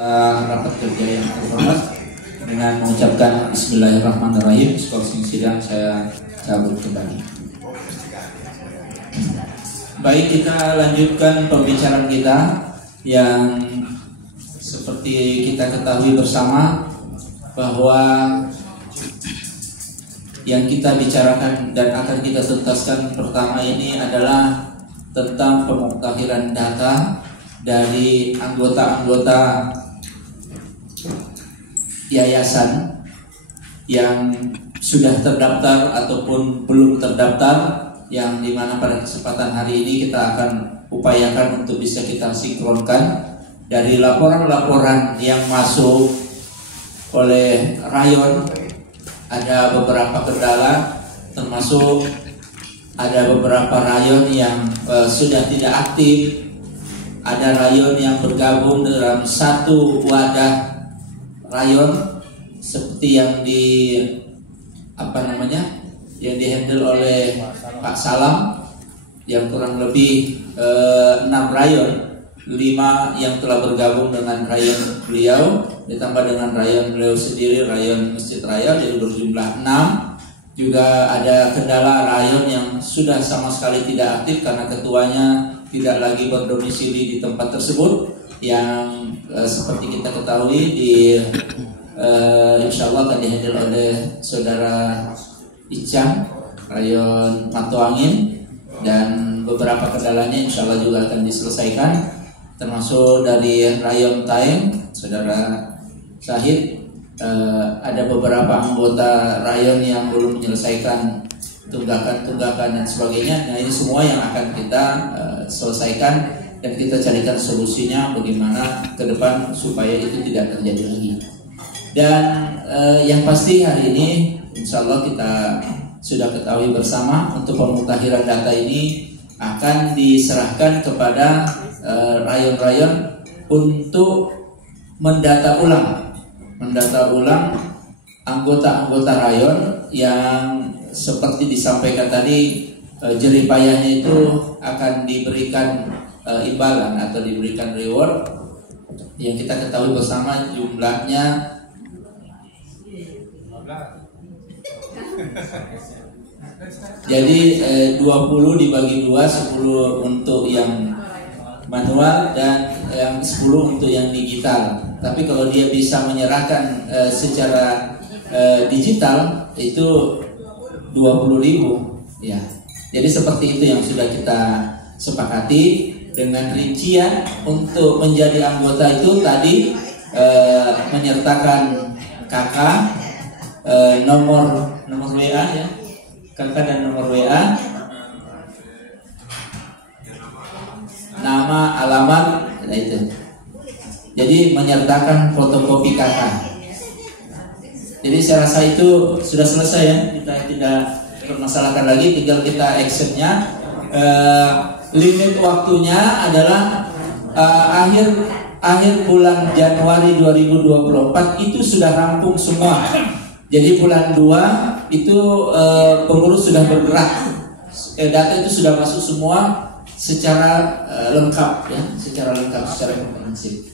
Rapat kerja yang terhormat dengan mengucapkan Bismillahirrahmanirrahim. Skosing sidang saya cabut kembali. Baik, kita lanjutkan pembicaraan kita yang seperti kita ketahui bersama bahwa yang kita bicarakan dan akan kita tuntaskan pertama ini adalah tentang pemuktahiran data dari anggota-anggota yayasan yang sudah terdaftar ataupun belum terdaftar, yang dimana pada kesempatan hari ini kita akan upayakan untuk bisa kita sinkronkan dari laporan-laporan yang masuk oleh rayon. Ada beberapa kendala, termasuk ada beberapa rayon yang sudah tidak aktif, ada rayon yang bergabung dalam satu wadah rayon seperti yang yang dihandle oleh Pak Salam, yang kurang lebih 6 rayon, 5 yang telah bergabung dengan rayon beliau, ditambah dengan rayon beliau sendiri, rayon Masjid Raya, jadi berjumlah 6. Juga ada kendala rayon yang sudah sama sekali tidak aktif karena ketuanya tidak lagi berdomisili di tempat tersebut, yang seperti kita ketahui insya Allah akan dihandle oleh saudara Icang, rayon Matoangin, dan beberapa kendalanya insya Allah juga akan diselesaikan, termasuk dari rayon Taeng, saudara Syahid. Ada beberapa anggota rayon yang belum menyelesaikan tunggakan dan sebagainya. Nah, ini semua yang akan kita selesaikan dan kita carikan solusinya bagaimana ke depan supaya itu tidak terjadi lagi. Dan yang pasti hari ini insya Allah kita sudah ketahui bersama, untuk pemuktahiran data ini akan diserahkan kepada rayon-rayon untuk mendata ulang anggota-anggota rayon yang seperti disampaikan tadi, jeripayahnya itu akan diberikan imbalan atau diberikan reward yang kita ketahui bersama jumlahnya jadi 20 dibagi 2, 10 untuk yang manual dan yang 10 untuk yang digital. Tapi kalau dia bisa menyerahkan secara digital itu 20.000 ya. Jadi seperti itu yang sudah kita sepakati, dengan rincian untuk menjadi anggota itu tadi menyertakan kakak, nomor WA ya, kakak dan nomor WA, nama, alamat, nah itu. Jadi menyertakan fotokopi kakak. Jadi saya rasa itu sudah selesai ya, kita tidak permasalahkan lagi, tinggal kita actionnya. Limit waktunya adalah akhir bulan Januari 2024 itu sudah rampung semua. Jadi bulan 2 itu pengurus sudah bergerak, data itu sudah masuk semua secara lengkap ya, secara komprehensif.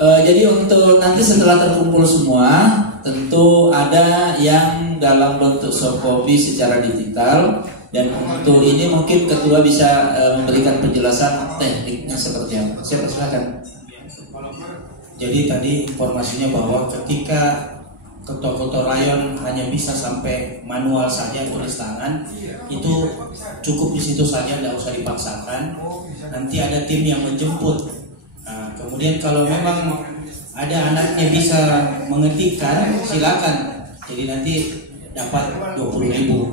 Jadi untuk nanti setelah terkumpul semua, tentu ada yang dalam bentuk soft copy secara digital, dan untuk ini mungkin ketua bisa memberikan penjelasan tekniknya seperti apa. Saya persilakan. Jadi tadi informasinya bahwa ketika ketua-ketua rayon hanya bisa sampai manual saja, tulis tangan, itu cukup di situ saja, tidak usah dipaksakan. Nanti ada tim yang menjemput. Nah, kemudian kalau memang ada anaknya bisa mengetikkan, silakan. Jadi nanti dapat 20.000.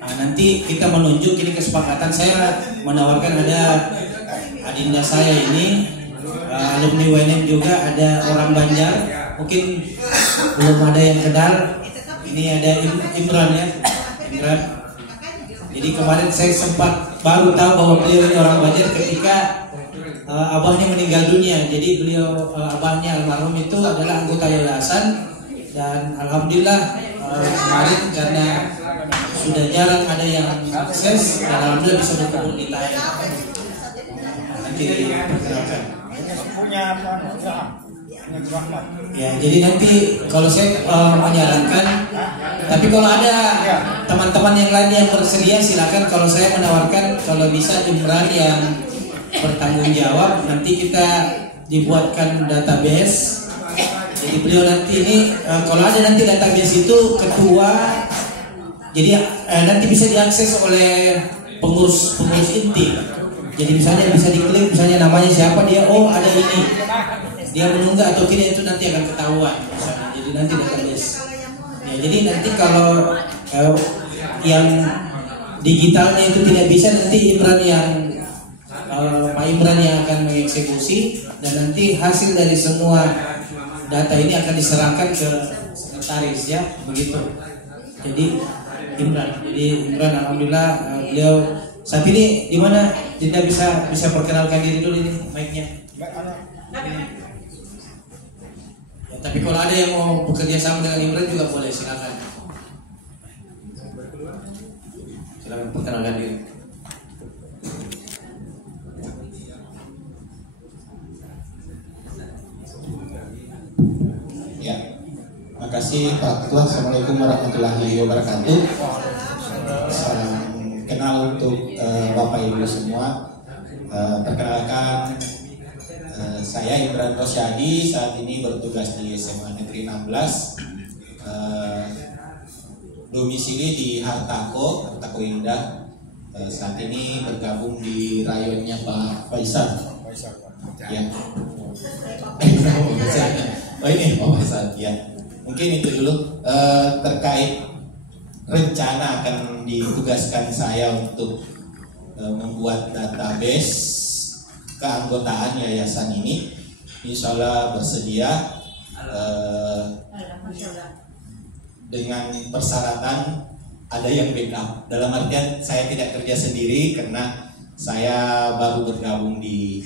Nah, nanti kita menunjuk, ini kesepakatan saya menawarkan, ada adinda saya ini alumni UNM juga, ada orang Banjar, mungkin belum ada yang kenal. Ini ada Imran ya, Imran. Jadi kemarin saya sempat baru tahu bahwa beliau ini orang Banjar ketika abahnya meninggal dunia. Jadi beliau, abahnya almarhum itu adalah anggota yayasan, dan alhamdulillah kemarin karena sudah jarang ada yang akses dan alhamdulillah bisa berkebun di Thailand. Nanti diperkenalkan. Ya, jadi nanti kalau saya menyarankan, tapi kalau ada teman-teman yang lain yang bersedia silakan. Kalau saya menawarkan kalau bisa Imran yang bertanggung jawab, nanti kita dibuatkan database. Jadi beliau nanti ini kalau ada nanti database itu ketua, jadi nanti bisa diakses oleh pengurus inti. Jadi misalnya bisa diklik, misalnya namanya siapa dia, oh ada ini, dia menunggak atau tidak itu nanti akan ketahuan. Misalnya. Jadi nanti database. Ya, jadi nanti kalau yang digitalnya itu tidak bisa, nanti Imran yang Pak Imran yang akan mengeksekusi, dan nanti hasil dari semua data ini akan diserahkan ke sekretaris, ya begitu. Jadi Imran alhamdulillah beliau saat ini di mana? Dinda bisa perkenalkan diri dulu ini mic-nya. Ya, tapi kalau ada yang mau bekerja sama dengan Imran juga boleh, silakan. Silakan perkenalkan diri. Ya, makasih Pak Ketua. Assalamualaikum warahmatullahi wabarakatuh. Salam kenal untuk Bapak Ibu semua. Perkenalkan, saya Imran Rosyadi, saat ini bertugas di SMA Negeri 16. Domisili di Hartako Indah. Saat ini bergabung di rayonnya Pak Faisal. Ya. Oh ini Pak Faisal, ya. Mungkin itu dulu terkait rencana akan ditugaskan saya untuk membuat database keanggotaan yayasan ini. Insya Allah bersedia dengan persyaratan ada yang backup. Dalam artian saya tidak kerja sendiri karena saya baru bergabung di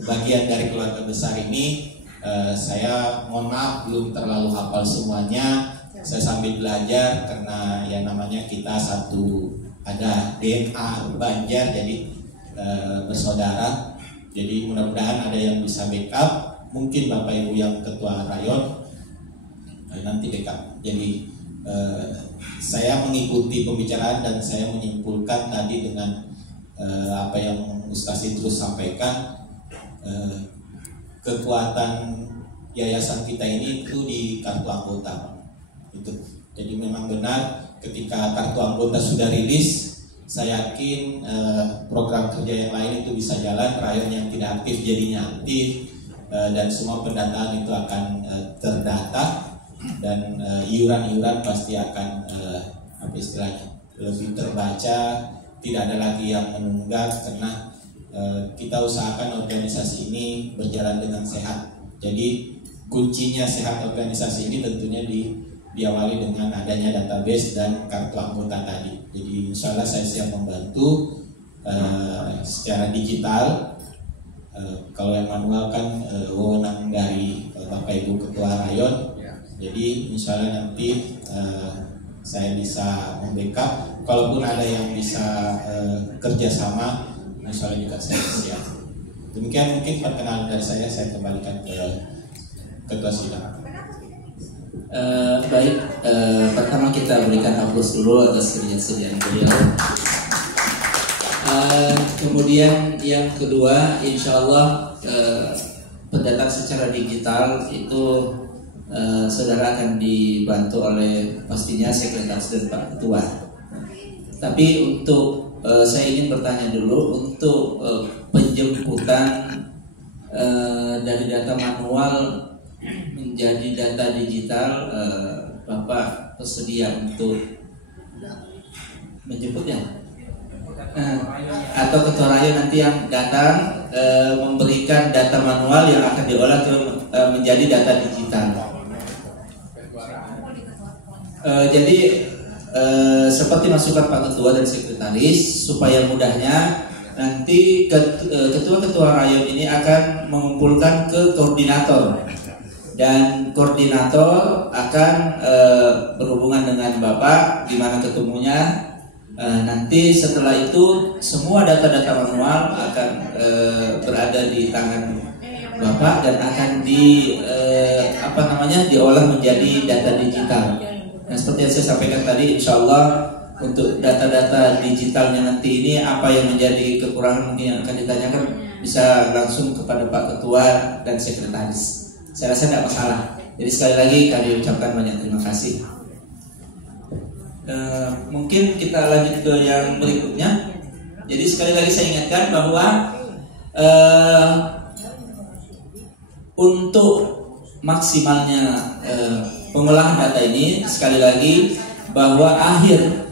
bagian dari keluarga besar ini. Saya mohon maaf belum terlalu hafal semuanya. Saya sambil belajar karena yang namanya kita satu ada DNA Banjar, jadi bersaudara. Jadi mudah-mudahan ada yang bisa backup. Mungkin Bapak Ibu yang ketua rayon nanti backup. Jadi saya mengikuti pembicaraan dan saya menyimpulkan tadi dengan apa yang Ustaz Idrus sampaikan. Kekuatan yayasan kita ini itu di kartu anggota. Itu. Jadi memang benar ketika kartu anggota sudah rilis, saya yakin program kerja yang lain itu bisa jalan, rayon yang tidak aktif jadinya aktif, dan semua pendataan itu akan terdata, dan iuran-iuran pasti akan apa istilahnya lebih terbaca, tidak ada lagi yang menunggak karena kita usahakan organisasi ini berjalan dengan sehat. Jadi kuncinya sehat organisasi ini tentunya diawali dengan adanya database dan kartu anggota tadi. Jadi insya Allah saya siap membantu secara digital. Kalau yang manual kan wewenang dari Bapak Ibu Ketua Rayon. Jadi insya Allah nanti saya bisa membackup. Kalaupun ada yang bisa kerjasama, insya Allah juga saya siap. Demikian mungkin perkenalan dari saya kembalikan ke Ketua Sidang. Baik, pertama kita berikan aplaus dulu atas kerja-kerjaan beliau. Kemudian yang kedua, insya Allah pendataan secara digital itu saudara akan dibantu oleh pastinya sekretaris dan Pak Ketua. Tapi untuk saya ingin bertanya dulu untuk penjemputan dari data manual menjadi data digital, Bapak bersedia untuk menjemputnya? Atau Ketua Rayon nanti yang datang memberikan data manual yang akan diolah menjadi data digital? Jadi seperti masukan Pak Ketua dan Sekretaris, supaya mudahnya nanti ketua-ketua rayon ini akan mengumpulkan ke koordinator, dan koordinator akan berhubungan dengan Bapak di mana ketemunya, Nanti setelah itu semua data-data manual akan berada di tangan Bapak dan akan diolah menjadi data digital. Nah, seperti yang saya sampaikan tadi, insya Allah untuk data-data digitalnya nanti ini apa yang menjadi kekurangan mungkin yang akan ditanyakan bisa langsung kepada Pak Ketua dan Sekretaris. Saya rasa tidak masalah. Jadi sekali lagi kami ucapkan banyak terima kasih. Mungkin kita lanjut ke yang berikutnya. Jadi sekali lagi saya ingatkan bahwa untuk maksimalnya pengolahan data ini, sekali lagi bahwa akhir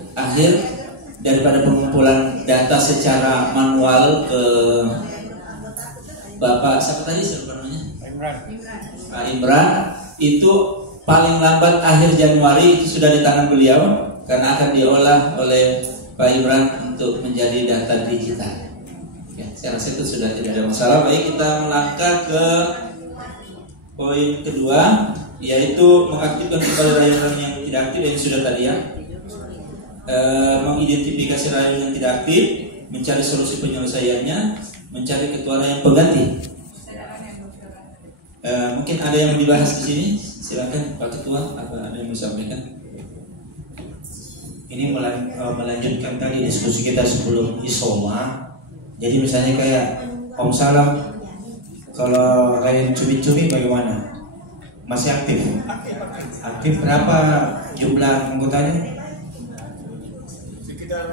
daripada pengumpulan data secara manual ke Bapak siapa tadi namanya? Pak Imran, itu paling lambat akhir Januari itu sudah di tangan beliau karena akan diolah oleh Pak Imran untuk menjadi data digital. Ya, saya rasa itu sudah tidak ada masalah. Baik, kita melangkah ke poin kedua, yaitu mengaktifkan kembali layanan yang tidak aktif yang sudah tadi ya. Mengidentifikasi layanan yang tidak aktif, mencari solusi penyelesaiannya, mencari ketua yang pengganti. Mungkin ada yang dibahas di sini. Silakan Pak Ketua, apa ada yang mau disampaikan? Ini melanjutkan tadi diskusi kita sebelum isoma. Jadi misalnya kayak Om Salam, kalau layan cumi-cumi bagaimana? Masih aktif? Aktif berapa jumlah anggotanya? Sekitar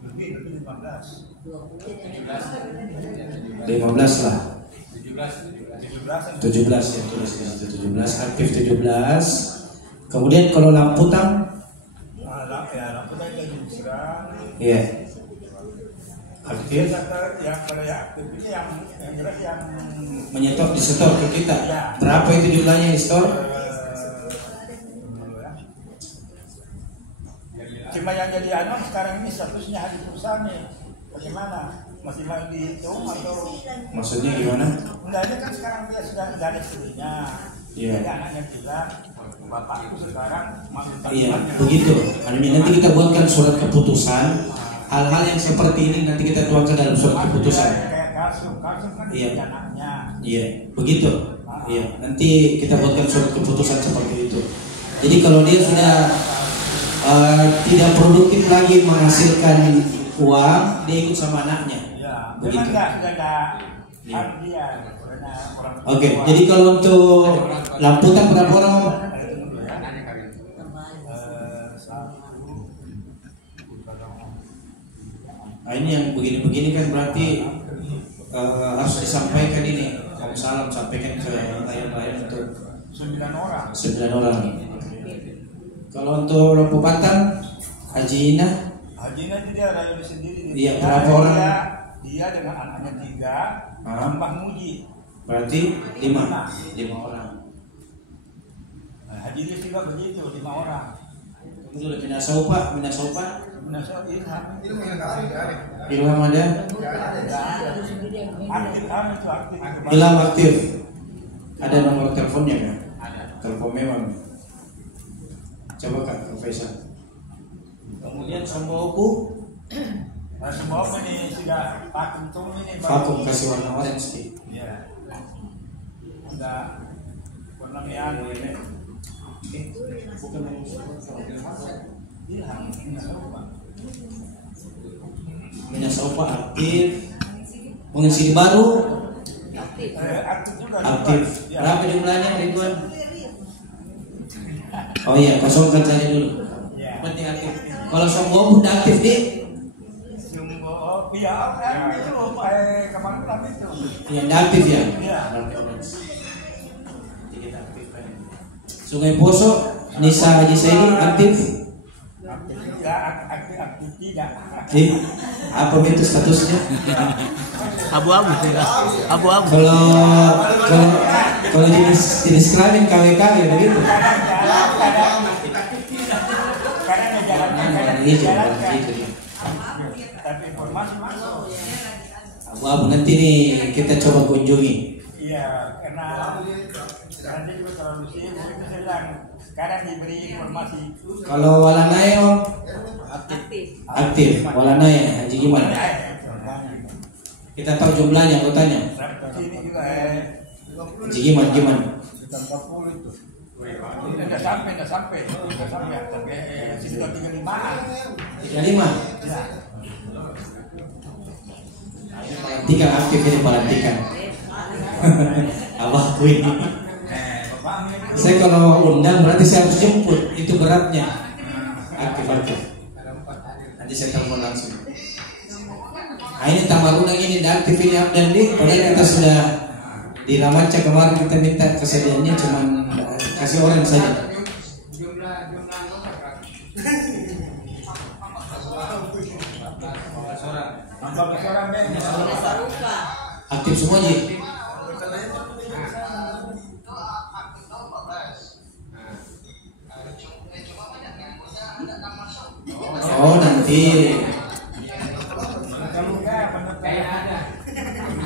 lebih 15. 15 lah. 17 ya, tulis di situ 17, aktif 17. Kemudian kalau lampu tang? Lampu tang lagi serang. Iya. Aktif. Yang kalau yang aktif ini yang jelas yang menyetor di setor ke kita. Ya. Berapa itu jumlahnya di store? Cuma yang jadi sekarang ini statusnya hari perusahaan nih. Bagaimana? Masih mau dihitung atau? Maksudnya gimana? Enggak, ini kan sekarang dia sudah enggak ada istrinya. Iya. Jadi anaknya bilang, bapakku sekarang mau Iya, begitu. Nanti kita buatkan surat keputusan. Hal-hal yang seperti ini nanti kita tuangkan dalam surat keputusan. Kayak kasum kan Iya. anaknya. Iya, begitu. Iya, nanti kita buatkan surat keputusan seperti itu. Jadi kalau dia sudah tidak produktif lagi menghasilkan uang, dia ikut sama anaknya. Ya, begitu. Sudah enggak Iya. dia karena orang tua. Oke, jadi kalau untuk lampu tang berapa orang? Nah, ini yang begini-begini kan berarti harus disampaikan ini. Om Salam sampaikan ke layan-layan untuk 9 orang. 9 orang. Kalau untuk lampu patang, Haji Ina, Itu dia rayon sendiri. Iya, berapa orang? Dia dengan anaknya 3, Mbah Muji. berarti 5 orang. Nah, Haji ini juga begitu, 5 orang. Itu udah pindah sopa. Ilham ada? Aktif. Ilham aktif. Ada nomor teleponnya kan? Telepon memang. Coba Kak Profesor. Kemudian Somboku. Nah, semua ini sudah vakum tuh ini. Vakum kasih warna orange. Iya. Udah warna merah ini. Bukan Minyak sopa aktif. Mengisi baru Aktif juga. aktif. Ya. Berapa jumlahnya Ridwan? Oh iya, kosongkan saja dulu. Ya. Penting aktif. Kalau Somboku udah aktif deh. Sumbo, itu kemarin kami itu. Iya, udah aktif ya. Iya. Sungai Poso, Nisa Haji Saidi aktif. Aktif tidak. Apa itu statusnya? Abu-abu. Kalau jenis kelamin KWK ya begitu. Tapi informasi masuk. Abu-abu nanti nih kita coba kunjungi. Iya, karena Sekarang dia juga terlalu sibuk. Itu saya bilang, sekarang diberi informasi. Kalau Walanai Om aktif. Walanai Haji gimana? Kita tahu jumlahnya anggotanya. Sini juga Haji gimana? sekitar 40 itu. Enggak sampai. Tapi sudah 35-an. 35. Ya. Pelantikan aktif ini pelantikan. Abah ini. Saya kalau undang berarti saya harus jemput, itu beratnya. Aktif. Nanti saya telepon langsung. Nah ini Tamaruna ini aktif ini Abdan nih. Padahal kita sudah di Ramanca kemarin kita minta kesediaannya cuma kasih orang saja. Aktif semua Ji. Oh nanti.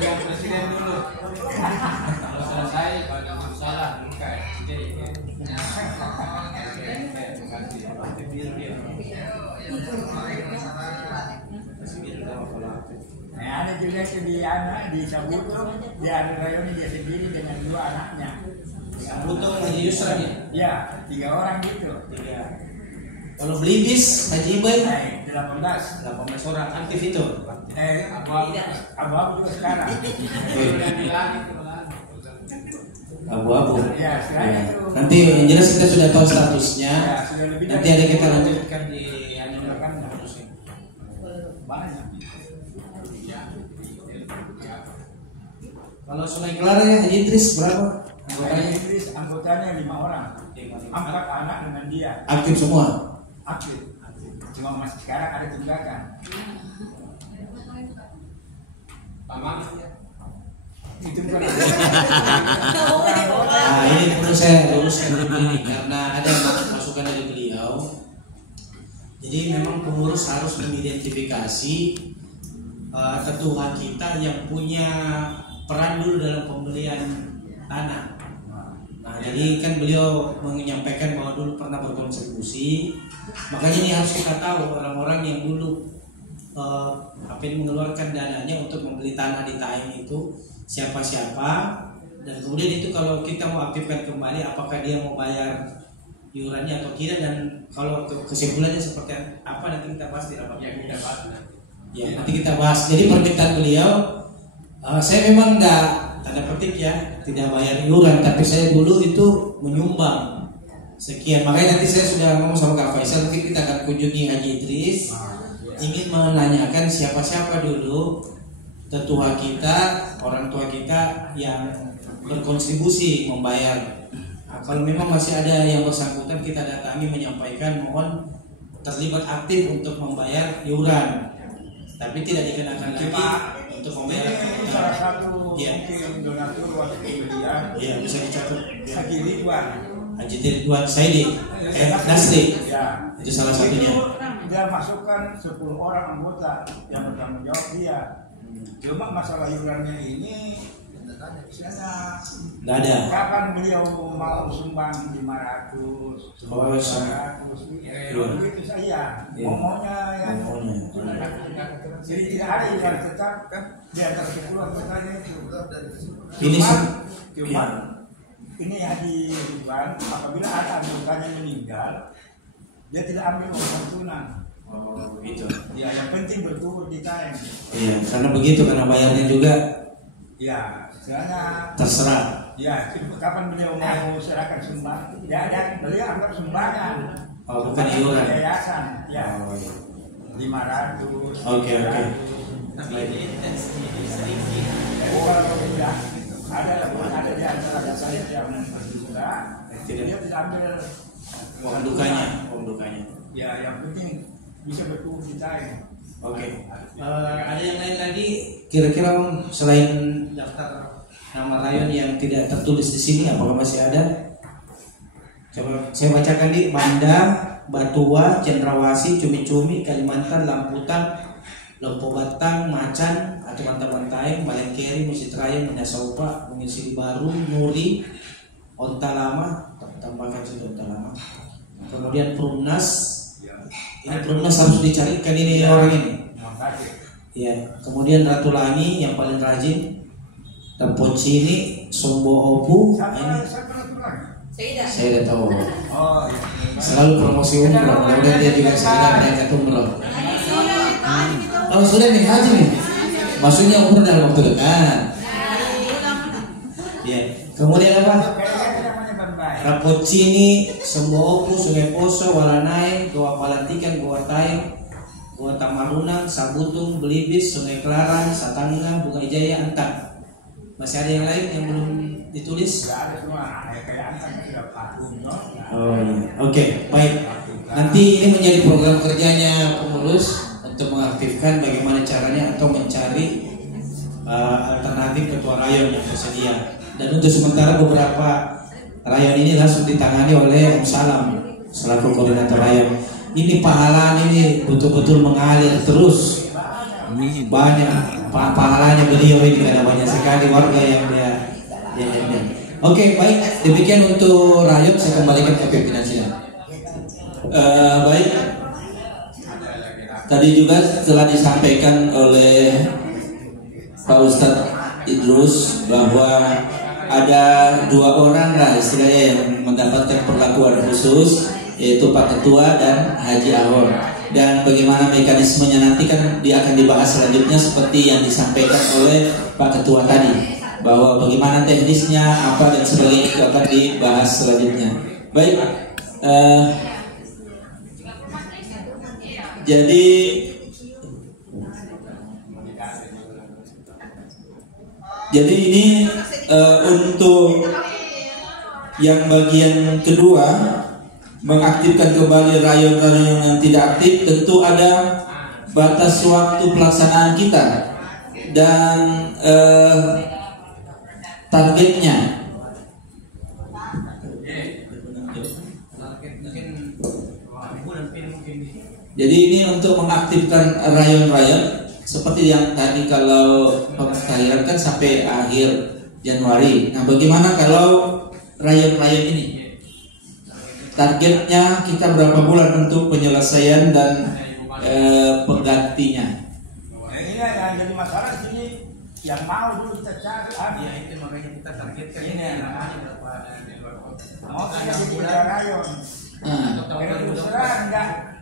Presiden dulu. Kalau selesai kalau salah buka Ada juga di anak di Sabutung, di Rayon dia sendiri dengan 2 anaknya. Sabutung Haji Yusran ya? Ya, 3 orang gitu. 3. Kalau Belibis Haji Ibai 18 orang aktif itu. Abu-abu juga sekarang. Abu-abu. Ya, sekarang itu. Nanti yang jelas kita sudah tahu statusnya. Ya, sudah lebih Nanti dari- ada kita lanjutkan di Kan banyak. Kalau Sungai Clara ya Haji Idris berapa? Anggotanya Inggris, anggotanya 5 orang. 4 anak dengan dia. Aktif semua. Aktif. Cuma masih sekarang ada tunggakan. Itu bukan. Nah ini perlu saya luruskan dulu ini karena ada masukan dari beliau. Jadi memang pengurus harus mengidentifikasi ketua kita yang punya peran dulu dalam pembelian tanah. Nah jadi kan beliau menyampaikan bahwa dulu pernah berkontribusi. Makanya ini harus kita tahu orang-orang yang dulu mengeluarkan dananya untuk membeli tanah di Taim itu siapa-siapa, dan kemudian itu kalau kita mau aktifkan kembali apakah dia mau bayar iurannya atau tidak, dan kalau kesimpulannya seperti apa nanti kita bahas di rapat. Nanti kita bahas. Jadi permintaan beliau, saya memang enggak tanda petik ya tidak bayar iuran, tapi saya dulu itu menyumbang sekian. Makanya nanti saya sudah ngomong sama Kak Faisal, nanti kita akan kunjungi Haji Idris, ingin menanyakan siapa-siapa dulu tetua kita, orang tua kita yang berkontribusi membayar. Nah, kalau memang masih ada yang bersangkutan, kita datangi menyampaikan mohon terlibat aktif untuk membayar iuran, tapi tidak dikenakan lagi untuk membayar. Ini salah satu Ya. mungkin donatur waktu pembelian. Iya, bisa dicatat. Haji Ridwan. Haji Ridwan Saidi, Nasri, Ya. itu salah satunya. Itu dia masukkan 10 orang anggota yang bertanggung jawab dia. Cuma masalah iurannya ini saya Nggak ada. kapan beliau mau sumbang 500, 400, itu saya ngomongnya yang jadi tidak ada iuran tetap kan di antara 10 anggotanya itu. Ini Cuma ini Haji Ridwan apabila ada anggotanya meninggal, dia tidak ambil uang santunan. Oh, itu. Ya, yang penting berturut di time. Iya, karena begitu, karena bayarnya juga Ya, istilahnya terserah. ya, kapan beliau mau serahkan sumbang? Ya, dan beliau anggap sumbangan. Oh, bukan iuran. Yayasan, ya. Oh, iya. 500. Oke. Jadi kalau tidak ada di antara saya yang sudah, dia tidak ambil Uang dukanya. Ya, yang penting bisa bertumbuh di time. Oke. Ada yang lain lagi kira-kira Om, selain daftar nama rayon yang tidak tertulis di sini, apakah masih ada? Coba saya bacakan di Banda, Batua, Cendrawasih, Cumi-Cumi, Kalimantan, Lamputan, Lompo Batang, Macan, Atuman Taman Taim, Balengkeri, Musik Raya, Minasaupa, Mengisili Baru, Nuri, Onta Lama, tambahkan saja Onta Lama. Kemudian Prumnas, ini Prumnas harus dicarikan ini orang ini. Ya, kemudian Ratu Langi yang paling rajin. Dan Pocini, Sombo Opu, ini saya udah tahu. Selalu promosi umroh, mudah-mudahan dia juga segera berangkat umroh. Oh sudah nih haji nih, maksudnya umroh dalam waktu dekat. Ya, kemudian apa? Rapocini, Sombo Opu, Sungai Poso, Walanai, Goa Palantikan, Goa Taeng, Goa Tamarunang, Sabutung, Belibis, Sungai Kelaran, Satangga, Bunga Jaya, Antak. Masih ada yang lain yang belum ditulis? Oh iya. Oke, baik. Nanti ini menjadi program kerjanya pengurus untuk mengaktifkan bagaimana caranya atau mencari alternatif ketua rayon yang tersedia. Dan untuk sementara beberapa rayon ini langsung ditangani oleh Om Salam selaku koordinator rayon. Ini pahala ini betul-betul mengalir terus. Banyak pahalanya beliau ini karena banyak sekali warga yang dia. Oke, baik. Demikian untuk rayon, saya kembalikan ke pimpinan sidang. Baik. Tadi juga telah disampaikan oleh Pak Ustadz Idrus bahwa ada 2 orang lah istilahnya yang mendapatkan perlakuan khusus, yaitu Pak Ketua dan Haji Ahor. Dan bagaimana mekanismenya nanti kan dia akan dibahas selanjutnya seperti yang disampaikan oleh Pak Ketua tadi, bahwa bagaimana teknisnya apa dan sebagainya itu akan dibahas selanjutnya. Baik, jadi ini untuk yang bagian kedua, mengaktifkan kembali rayon-rayon yang tidak aktif, tentu ada batas waktu pelaksanaan kita dan targetnya. Jadi ini untuk mengaktifkan rayon-rayon seperti yang tadi, kalau pemutakhiran kan sampai akhir Januari. Nah, bagaimana kalau rayon-rayon ini? Targetnya kita berapa bulan untuk penyelesaian dan penggantinya? Ini yang jadi masalah sini, yang mau dulu kita cari. Ya itu makanya kita targetkan ini namanya berapa ada di luar kota. Mau kita jadi rayon. Enggak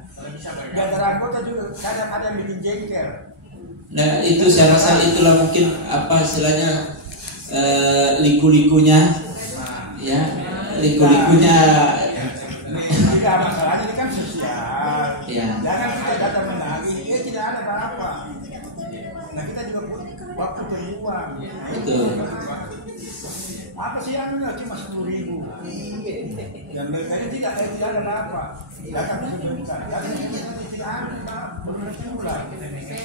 ada anggota juga, kadang ada yang bikin jengkel. Nah, itu saya rasa itulah mungkin apa istilahnya liku-likunya, ya, liku-likunya. Tidak, masalahnya ini kan sosial. Ya. Jangan kita datang menagih, tidak ada apa-apa. Nah, kita juga butuh waktu berjuang. Betul. Apa sih yang cuma 10.000? Dan mereka ini tidak ada apa-apa. Datang sebentar. Tidak ada.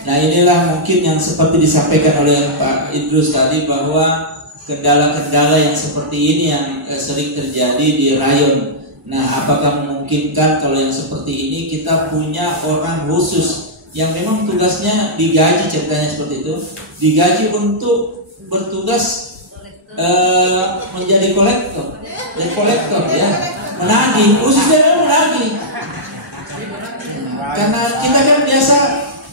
Nah, inilah mungkin yang seperti disampaikan oleh Pak Idrus tadi, bahwa kendala-kendala yang seperti ini yang sering terjadi di rayon. Nah, apakah memungkinkan kalau yang seperti ini kita punya orang khusus yang memang tugasnya digaji, ceritanya seperti itu, digaji untuk bertugas menjadi kolektor ya, menagih, khususnya menagih. Karena kita kan biasa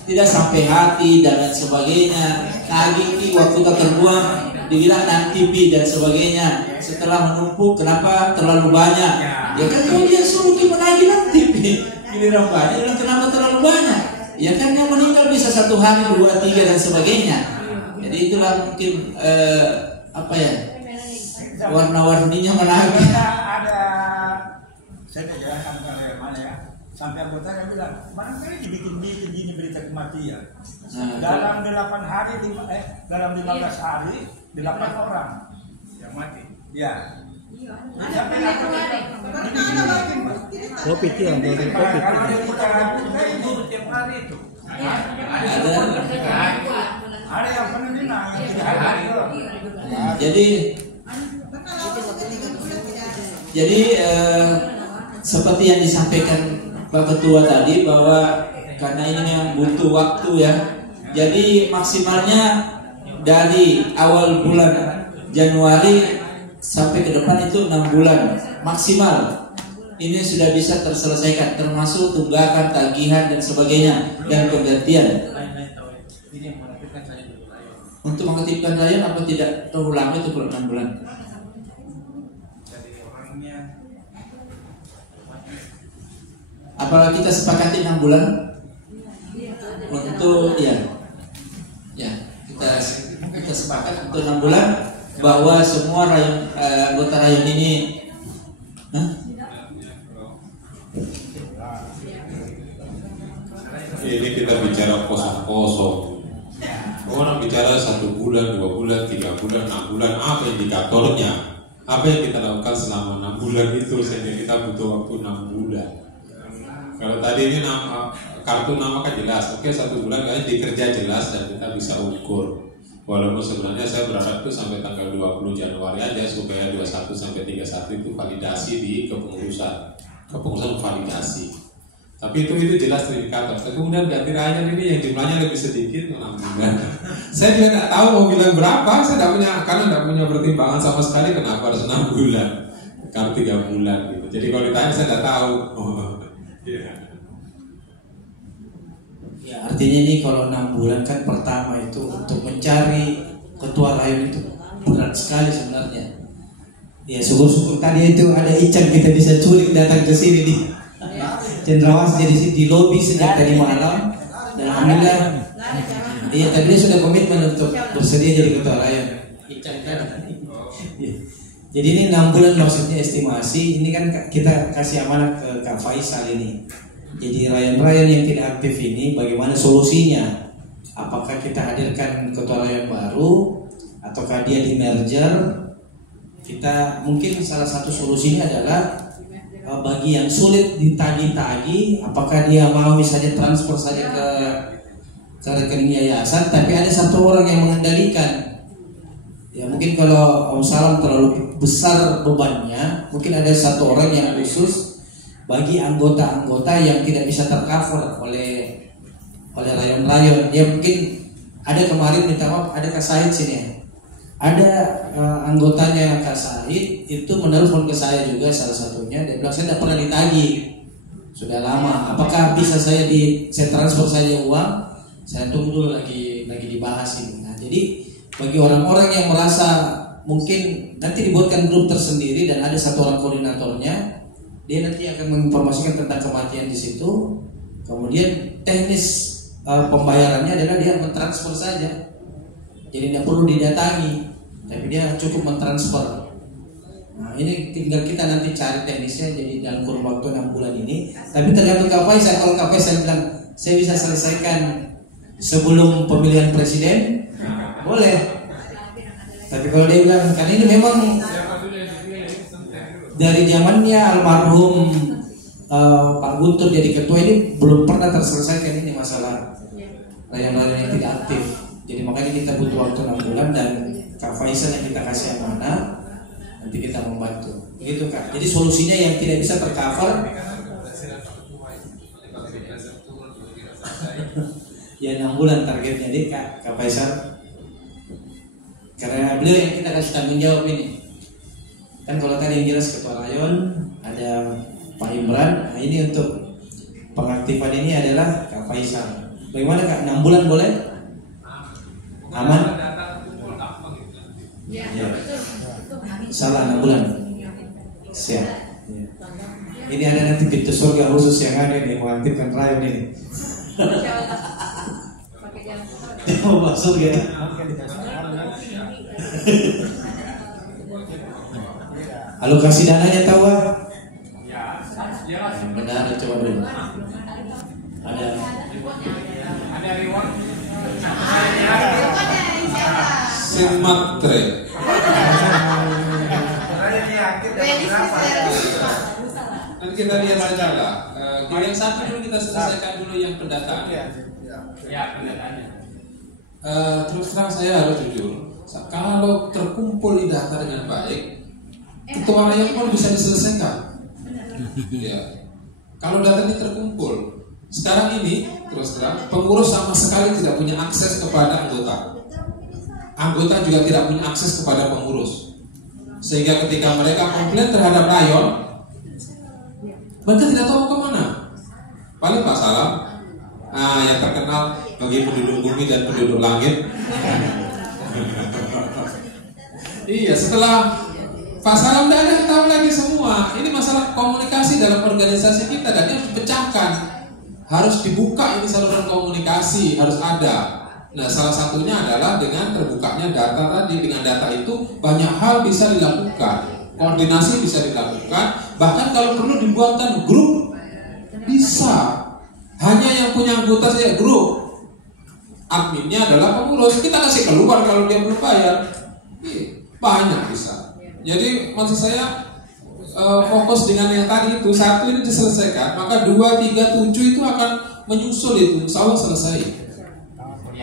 tidak sampai hati dan lain sebagainya. Nagih waktu kita terbuang, dibilang nanti dan sebagainya. Setelah menumpuk, kenapa terlalu banyak? Ya kan kalau dia suruh kita menagih nanti ini banyak, dan kenapa terlalu banyak? Ya kan yang meninggal bisa 1 hari, 2, 3 dan sebagainya. Jadi itulah mungkin apa ya, warna-warninya menagih. Ada saya tidak jelaskan dari mana ya. Sampai anggotanya bilang, barangkali dibikin gini berita kematian. Dalam 8 hari, dalam 15 hari, 8 orang yang mati. Ya. Sampai Kopi tiang, kopi. Tiap hari itu. ada yang penendina yang tidak ada. Jadi seperti yang disampaikan Pak Ketua tadi, bahwa karena ini memang butuh waktu ya. Jadi maksimalnya dari awal bulan Januari sampai ke depan itu 6 bulan maksimal. Ini sudah bisa terselesaikan, termasuk tunggakan, tagihan dan sebagainya dan penggantian. Ini yang menaktifkan saja dulu rayon. Untuk mengaktifkan rayon apa tidak terlalu lama itu kalau 6 bulan? Dari orangnya. Apalagi kita sepakati 6 bulan untuk kita sepakat untuk 6 bulan bahwa semua rayon anggota rayon ini ini kita bicara kosong-kosong. Orang bicara 1 bulan, 2 bulan, 3 bulan, 6 bulan, apa indikatornya? Apa yang kita lakukan selama 6 bulan itu, sehingga kita butuh waktu 6 bulan. Kalau tadi ini kartu nama kan jelas, oke 1 bulan kalian dikerja jelas dan kita bisa ukur. Walaupun sebenarnya saya berharap itu sampai tanggal 20 Januari aja supaya 21 sampai 31 itu validasi di kepengurusan validasi. Tapi itu jelas indikator. Kemudian ganti rayon ini yang jumlahnya lebih sedikit 6 bulan. Saya juga tidak tahu mau bilang berapa. Saya tidak punya pertimbangan sama sekali kenapa harus 6 bulan. Kalau 3 bulan gitu. Jadi kalau ditanya saya tidak tahu. Ya, artinya ini kalau 6 bulan kan pertama itu untuk mencari ketua rayon itu berat sekali sebenarnya. Ya syukur-syukur tadi itu ada Ican kita bisa culik datang ke sini nih. Cendrawasih jadi di lobi sejak tadi malam dan alhamdulillah. Iya tadi dia sudah komitmen untuk bersedia jadi ketua rayon. Jadi ini 6 bulan maksudnya estimasi. Ini kan kita kasih amanat ke Kak Faisal ini. Jadi rayon-rayon yang tidak aktif ini bagaimana solusinya? Apakah kita hadirkan ketua rayon baru ataukah dia di merger? Kita mungkin salah satu solusinya adalah bagi yang sulit ditagi-tagi, apakah dia mau misalnya transfer saja ke rekening yayasan, tapi ada satu orang yang mengendalikan. Ya mungkin kalau Om Salam terlalu besar bebannya, mungkin ada satu orang yang khusus bagi anggota-anggota yang tidak bisa tercover oleh rayon-rayon. Ya mungkin ada kemarin minta maaf, ada Kak Said sini ya. Ada anggotanya Kak Said itu menelpon ke saya juga salah satunya. Dia bilang saya tidak pernah ditagih, sudah lama. Apakah bisa saya transfer saja uang? Saya tunggu dulu lagi dibahas ini. Nah, jadi bagi orang-orang yang merasa mungkin nanti dibuatkan grup tersendiri dan ada satu orang koordinatornya, dia nanti akan menginformasikan tentang kematian di situ. Kemudian teknis pembayarannya adalah dia mentransfer saja. Jadi tidak perlu didatangi, tapi dia cukup mentransfer. Nah ini tinggal kita nanti cari teknisnya. Jadi dalam kurun waktu 6 bulan ini. Tapi tergantung Kak Faisal. Kalau Kak Faisal bilang saya bisa selesaikan sebelum pemilihan presiden, boleh. Tapi kalau dia bilang karena ini memang dari zamannya almarhum Pak Guntur jadi ketua ini belum pernah terselesaikan ini masalah rayon-rayon yang tidak aktif. Jadi makanya kita butuh waktu 6 bulan dan Kak Faisal yang kita kasih amanah, nanti kita membantu. Begitu Kak. Jadi solusinya yang tidak bisa tercover ya 6 bulan targetnya deh Kak Faisal. Karena beliau yang kita kasih tanggung jawab ini. Kan kalau tadi yang jelas ketua rayon ada Pak Imran. Nah ini untuk pengaktifan ini adalah Kak Faisal. Bagaimana Kak? 6 bulan boleh? Aman? Ya. Salah 6 bulan. Siap. Ya. Ini ada nanti pintu surga khusus yang ada nih mengaktifkan rayon ini. Mau masuk ya? Alokasi dananya tahu ah? Benar, coba dulu. Ada reward. Simatre. Nanti kita lihat saja lah. Yang satu dulu kita selesaikan dulu yang pendataan. Ya, pendataannya. Terus terang saya harus jujur. Kalau terkumpul di data dengan baik, ketua rayon pun bisa diselesaikan. Ya. Kalau data ini terkumpul, sekarang ini terus terang pengurus sama sekali tidak punya akses kepada anggota. Anggota juga tidak punya akses kepada pengurus. Sehingga ketika mereka komplain terhadap rayon, mereka tidak tahu kemana. Paling Pak Salam, yang terkenal bagi penduduk bumi dan penduduk langit. Iya, setelah Pak Salam tidak ada yang tahu lagi semua. Ini masalah komunikasi dalam organisasi kita dan harus dipecahkan. Harus dibuka ini saluran komunikasi, harus ada. Nah, salah satunya adalah dengan terbukanya data tadi. Dengan data itu banyak hal bisa dilakukan. Koordinasi bisa dilakukan. Bahkan kalau perlu dibuatkan grup, bisa. Hanya yang punya anggota saja grup. Adminnya adalah pengurus. Kita kasih keluar kalau dia belum bayar. Banyak bisa. Jadi maksud saya fokus dengan yang tadi itu, satu ini diselesaikan, maka 2, 3, 7 itu akan menyusul itu, insya Allah selesai.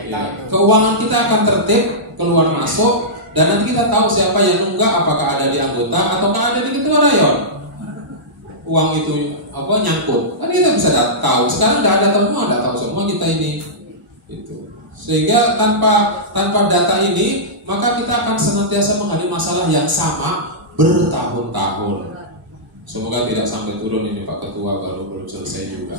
Ya. Keuangan kita akan tertib, keluar masuk, dan nanti kita tahu siapa yang nunggak, apakah ada di anggota ataukah ada di ketua rayon. Uang itu nyangkut, kan kita bisa tahu. Sekarang tidak tahu semua kita ini. Itu. Sehingga tanpa data ini, maka kita akan senantiasa menghadapi masalah yang sama bertahun-tahun. Semoga tidak sampai turun ini Pak Ketua baru belum selesai juga.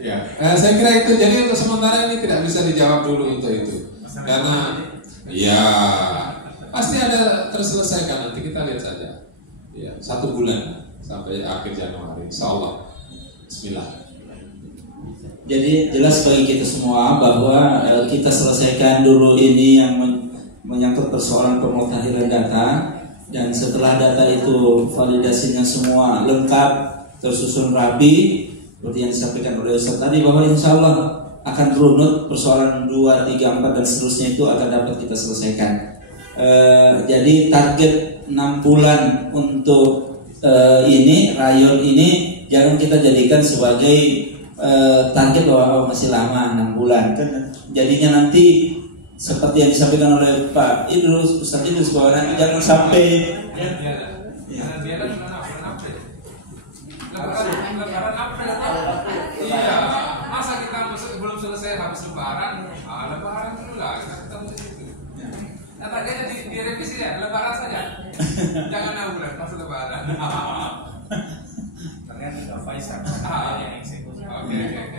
Ya. Saya kira itu. Jadi untuk sementara ini tidak bisa dijawab dulu untuk itu. Karena ya pasti ada terselesaikan, nanti kita lihat saja. Ya, 1 bulan sampai akhir Januari, insya Allah. Bismillah. Jadi jelas bagi kita semua bahwa kita selesaikan dulu ini yang menyangkut persoalan pemutahiran data, dan setelah data itu validasinya semua lengkap, tersusun rapi, seperti yang disampaikan oleh Ustaz tadi, bahwa insya Allah akan runut persoalan 2, 3, 4 dan seterusnya itu akan dapat kita selesaikan. Jadi target 6 bulan untuk ini rayon ini jangan kita jadikan sebagai target bahwa masih lama 6 bulan kan, jadinya nanti seperti yang disampaikan oleh Pak Idrus, Ustaz Idrus, bahwa nanti jangan sampai masa kita belum selesai habis lebaran, lebaran dulu lah kita ketemu itu. Nah, targetnya direvisi ya, lebaran saja. Jangan 6 bulan pas lebaran.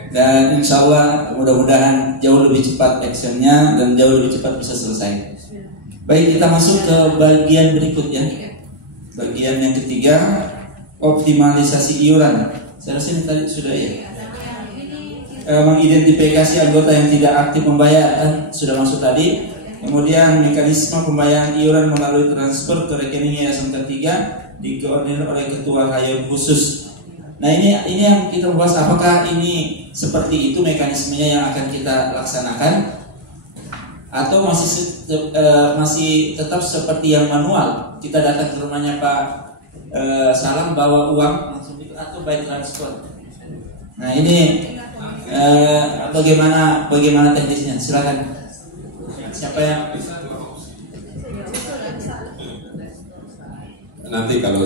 Dan insya Allah mudah-mudahan jauh lebih cepat actionnya dan jauh lebih cepat bisa selesai. Baik, kita masuk ke bagian berikutnya. Bagian yang ketiga, optimalisasi iuran. Saya rasa ini tadi sudah ya. Mengidentifikasi anggota yang tidak aktif membayar, kan sudah masuk tadi. Kemudian mekanisme pembayaran iuran melalui transfer ke rekening yayasan ketiga dikoordinir oleh ketua rayon khusus. Nah ini yang kita bahas, apakah ini seperti itu mekanismenya yang akan kita laksanakan, atau masih tetap seperti yang manual, kita datang ke rumahnya Pak Salam bawa uang langsung itu, atau by transfer. Nah ini bagaimana teknisnya? Silakan. Siapa yang nanti kalau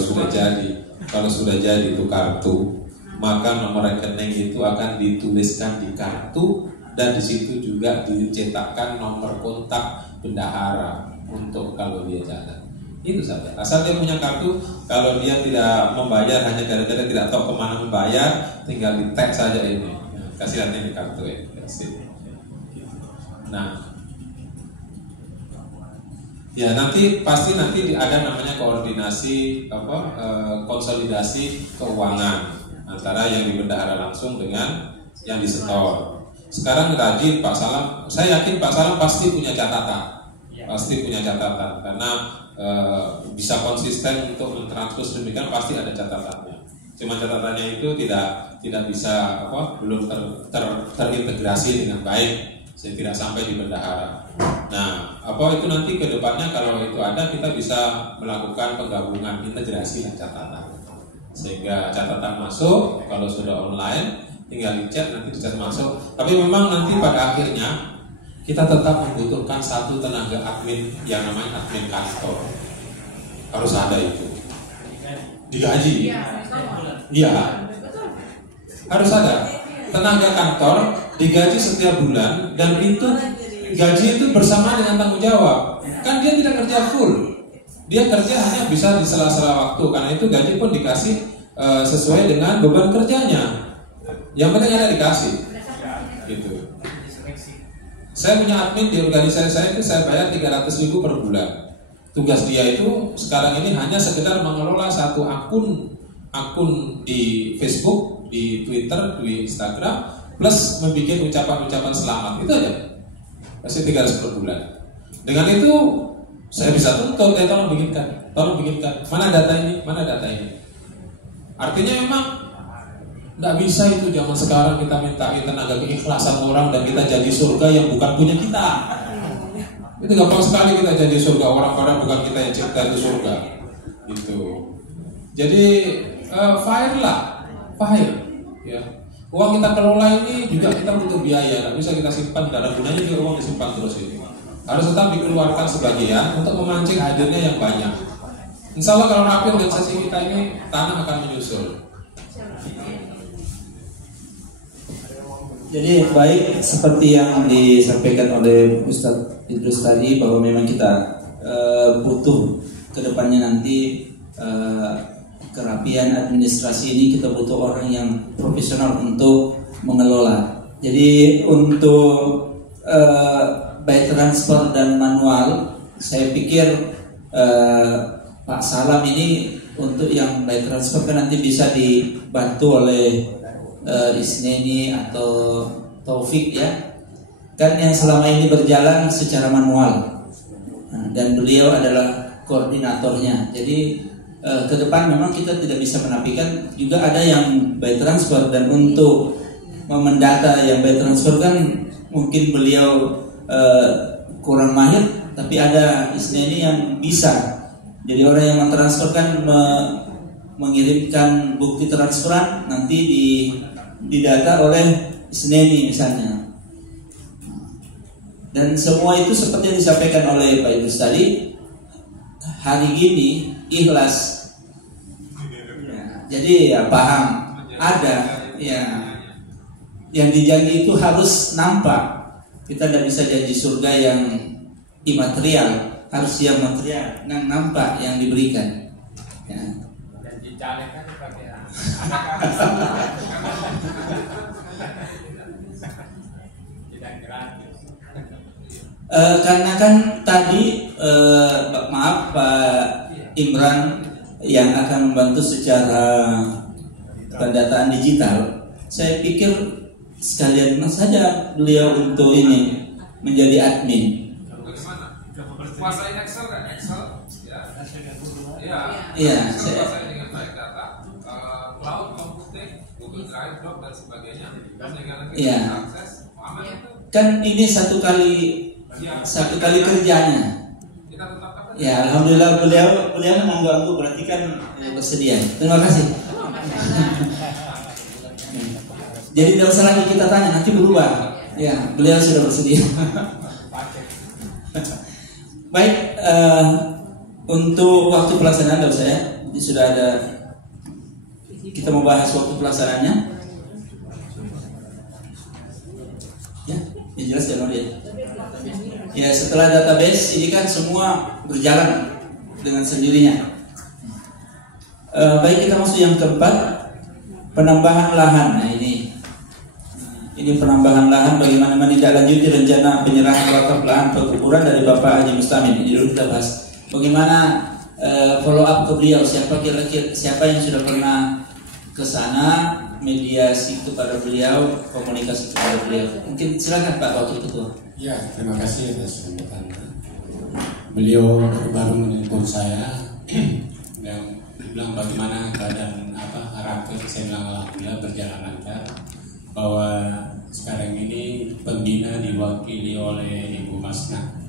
sudah jadi itu kartu, maka nomor rekening itu akan dituliskan di kartu, dan di situ juga dicetakkan nomor kontak bendahara untuk kalau dia jalan. Itu saja. Asal dia punya kartu, kalau dia tidak membayar hanya gara-gara tidak tahu kemana membayar, tinggal di tag saja ini. Kasih nanti di kartu ya. Kasih. Nah. Ya nanti pasti ada namanya koordinasi konsolidasi keuangan antara yang di bendahara langsung dengan yang disetor. Sekarang rajin Pak Salam, saya yakin Pak Salam pasti punya catatan, karena bisa konsisten untuk mentransfer sedemikian, pasti ada catatannya. Cuma catatannya itu tidak bisa belum terintegrasi dengan baik, sehingga tidak sampai di bendahara. Nah, itu nanti ke depannya kalau itu ada, kita bisa melakukan penggabungan integrasi dan catatan. Sehingga catatan masuk, kalau sudah online tinggal dicet, nanti dicet masuk. Tapi memang nanti pada akhirnya kita tetap membutuhkan satu tenaga admin yang namanya admin kantor. Harus ada itu. Digaji. Iya. Harus ada. Tenaga kantor digaji setiap bulan, dan itu gaji itu bersama dengan tanggung jawab. Kan dia tidak kerja full. Dia kerja hanya bisa di sela-sela waktu, karena itu gaji pun dikasih sesuai dengan beban kerjanya. Yang penting ada dikasih. Gitu. Saya punya admin di organisasi saya itu saya bayar 300.000 per bulan. Tugas dia itu sekarang ini hanya sekedar mengelola satu akun di Facebook, di Twitter, di Instagram, plus membuat ucapan-ucapan selamat. Itu aja. Kasih 300 per bulan. Dengan itu saya bisa tuntut, tolong bikinkan. Mana data ini? Artinya memang nggak bisa itu zaman sekarang kita minta tenaga keikhlasan orang dan kita jadi surga yang bukan punya kita. Itu gampang sekali kita jadi surga orang, padahal bukan kita yang cipta itu surga. Gitu. Jadi fire. Ya. Uang kita kelola ini juga kita butuh biaya, nggak bisa kita simpan, tidak ada gunanya juga uang disimpan terus ini. Harus tetap dikeluarkan sebagian untuk memancing hadirnya yang banyak. Insya Allah kalau rapi organisasi kita ini tanah akan menyusul. Jadi baik seperti yang disampaikan oleh Ustadz Idrus tadi, bahwa memang kita butuh kedepannya nanti kerapian administrasi ini, kita butuh orang yang profesional untuk mengelola. Jadi untuk by transfer dan manual, saya pikir Pak Salam ini untuk yang by transfer kan nanti bisa dibantu oleh Isneni atau Taufik ya, kan yang selama ini berjalan secara manual, dan beliau adalah koordinatornya. Jadi ke depan memang kita tidak bisa menafikan juga ada yang by transfer, dan untuk mendata yang by transfer kan mungkin beliau kurang mahir, tapi ada Isneni yang bisa. Jadi orang yang mentransfer kan mengirimkan bukti transferan, nanti didata oleh Isneni misalnya. Dan semua itu seperti yang disampaikan oleh Pak Idrus tadi, hari ini ikhlas. Ya, jadi ya paham, ada ya yang dijanji itu harus nampak. Kita tidak bisa janji surga yang imaterial, harus yang material, yang nampak yang diberikan. Ya. Janji caleg kan pakai tidak gratis. Karena kan tadi maaf Pak Imran yang akan membantu secara pendataan digital, saya pikir sekalian saja beliau untuk ini menjadi admin. Kuasain Excel kan? Excel ya. Iya, saya kuasain dengan baik data, cloud computing, Google Drive, Doc dan sebagainya. Sehingga nanti Iya. bisa akses. Aman itu. Kan ini satu kali kerjanya. Kita tetapkan. Ya, alhamdulillah beliau menanggung, berarti kan bersedia. Terima kasih. Jadi tidak usah lagi kita tanya, nanti berubah. Ya, beliau sudah bersedia. Baik, untuk waktu pelaksanaan dari saya sudah ada. Kita mau bahas waktu pelaksanaannya. Ya, yang jelas jangan lihat. Ya, setelah database ini kan semua berjalan dengan sendirinya. Baik, kita masuk yang keempat, penambahan lahan. Nah ini penambahan lahan, bagaimana menindaklanjuti rencana penyerahan wakaf lahan perkuburan dari Bapak Haji Mustamin. Ini dulu kita bahas. Bagaimana follow up ke beliau, siapa yang sudah pernah ke sana, mediasi kepada beliau, komunikasi kepada beliau. Mungkin silakan Pak Wakil Ketua. Ya, terima kasih atas sambutan. Beliau baru menelpon saya dan bilang bagaimana keadaan Raket. Saya bilang alhamdulillah berjalan lancar. Bahwa sekarang ini pembina diwakili oleh Ibu Masna.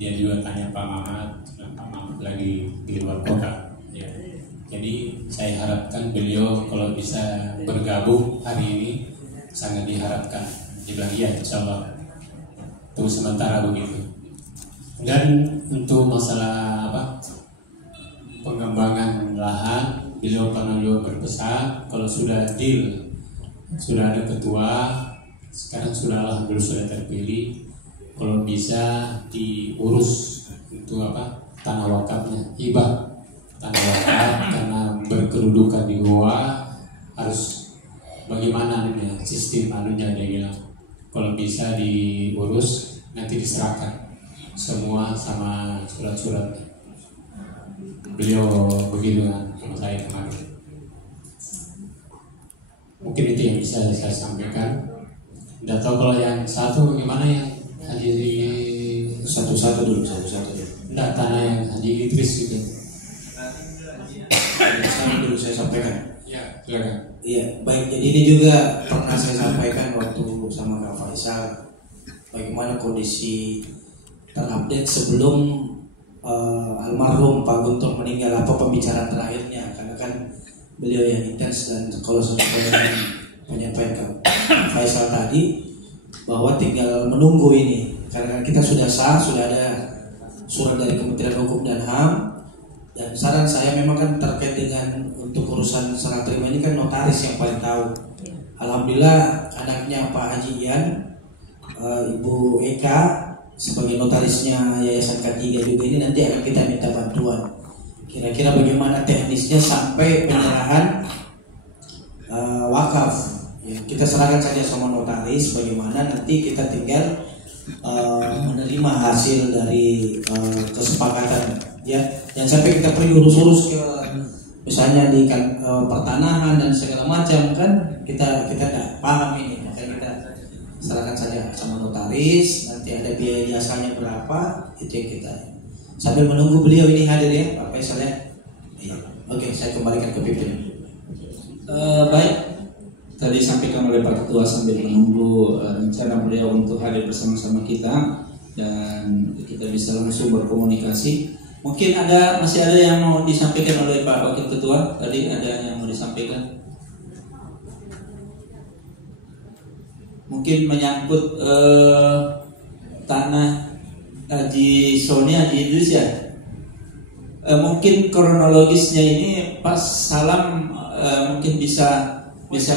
Dia juga tanya Pak Mamat, dan Pak Mamat lagi di luar kota. Ya. Jadi saya harapkan beliau kalau bisa bergabung hari ini, sangat diharapkan. Dia bilang iya, insya Allah. Tunggu sementara begitu. Dan untuk masalah pengembangan lahan, beliau berpesan kalau sudah deal, sudah ada ketua, sekarang alhamdulillah sudah terpilih, kalau bisa diurus untuk tanah wakafnya, hibah tanah wakaf karena berkedudukan di Goa, harus bagaimana anunya, sistem anunya dia bilang. Kalau bisa diurus nanti diserahkan semua sama surat-suratnya. Beliau begitu kan sama saya kemarin. Mungkin itu yang bisa saya sampaikan. Tidak tahu kalau yang satu bagaimana yang Haji Satu-satu dulu. Tidak, tanah yang Haji Idris gitu. Sama dulu saya sampaikan. Ya, silakan. Iya, baik. Jadi ini juga pernah saya sampaikan waktu sama Kak Faisal, bagaimana kondisi terupdate sebelum almarhum Pak Guntur meninggal, apa pembicaraan terakhirnya, karena kan beliau yang intens. Dan kalau saya menyampaikan Kak Faisal tadi bahwa tinggal menunggu ini, karena kita sudah sah, sudah ada surat dari Kementerian Hukum dan HAM. Dan saran saya memang kan terkait dengan untuk urusan serah terima ini kan notaris yang paling tahu. Alhamdulillah anaknya Pak Haji Ian, Ibu Eka sebagai notarisnya Yayasan K3 juga ini nanti akan kita minta bantuan. Kira-kira bagaimana teknisnya sampai penyerahan wakaf. Ya, kita serahkan saja sama notaris, bagaimana nanti kita tinggal menerima hasil dari kesepakatan. Ya, jangan sampai kita pergi urus-urus ke misalnya di pertanahan dan segala macam kan kita tidak paham ini, makanya kita serahkan saja sama notaris. Nanti ada biaya jasanya berapa, itu yang kita sambil menunggu beliau ini hadir ya Pak Faisal ya. Oke, saya kembalikan ke pimpinan. Baik, tadi sampaikan oleh Pak Ketua sambil menunggu rencana beliau untuk hadir bersama-sama kita dan kita bisa langsung berkomunikasi. Mungkin masih ada yang mau disampaikan oleh Pak Wakil Ketua. Tadi ada yang mau disampaikan. Mungkin menyangkut tanah Haji Soni, Haji Idris ya. Mungkin kronologisnya ini Pak Salam mungkin bisa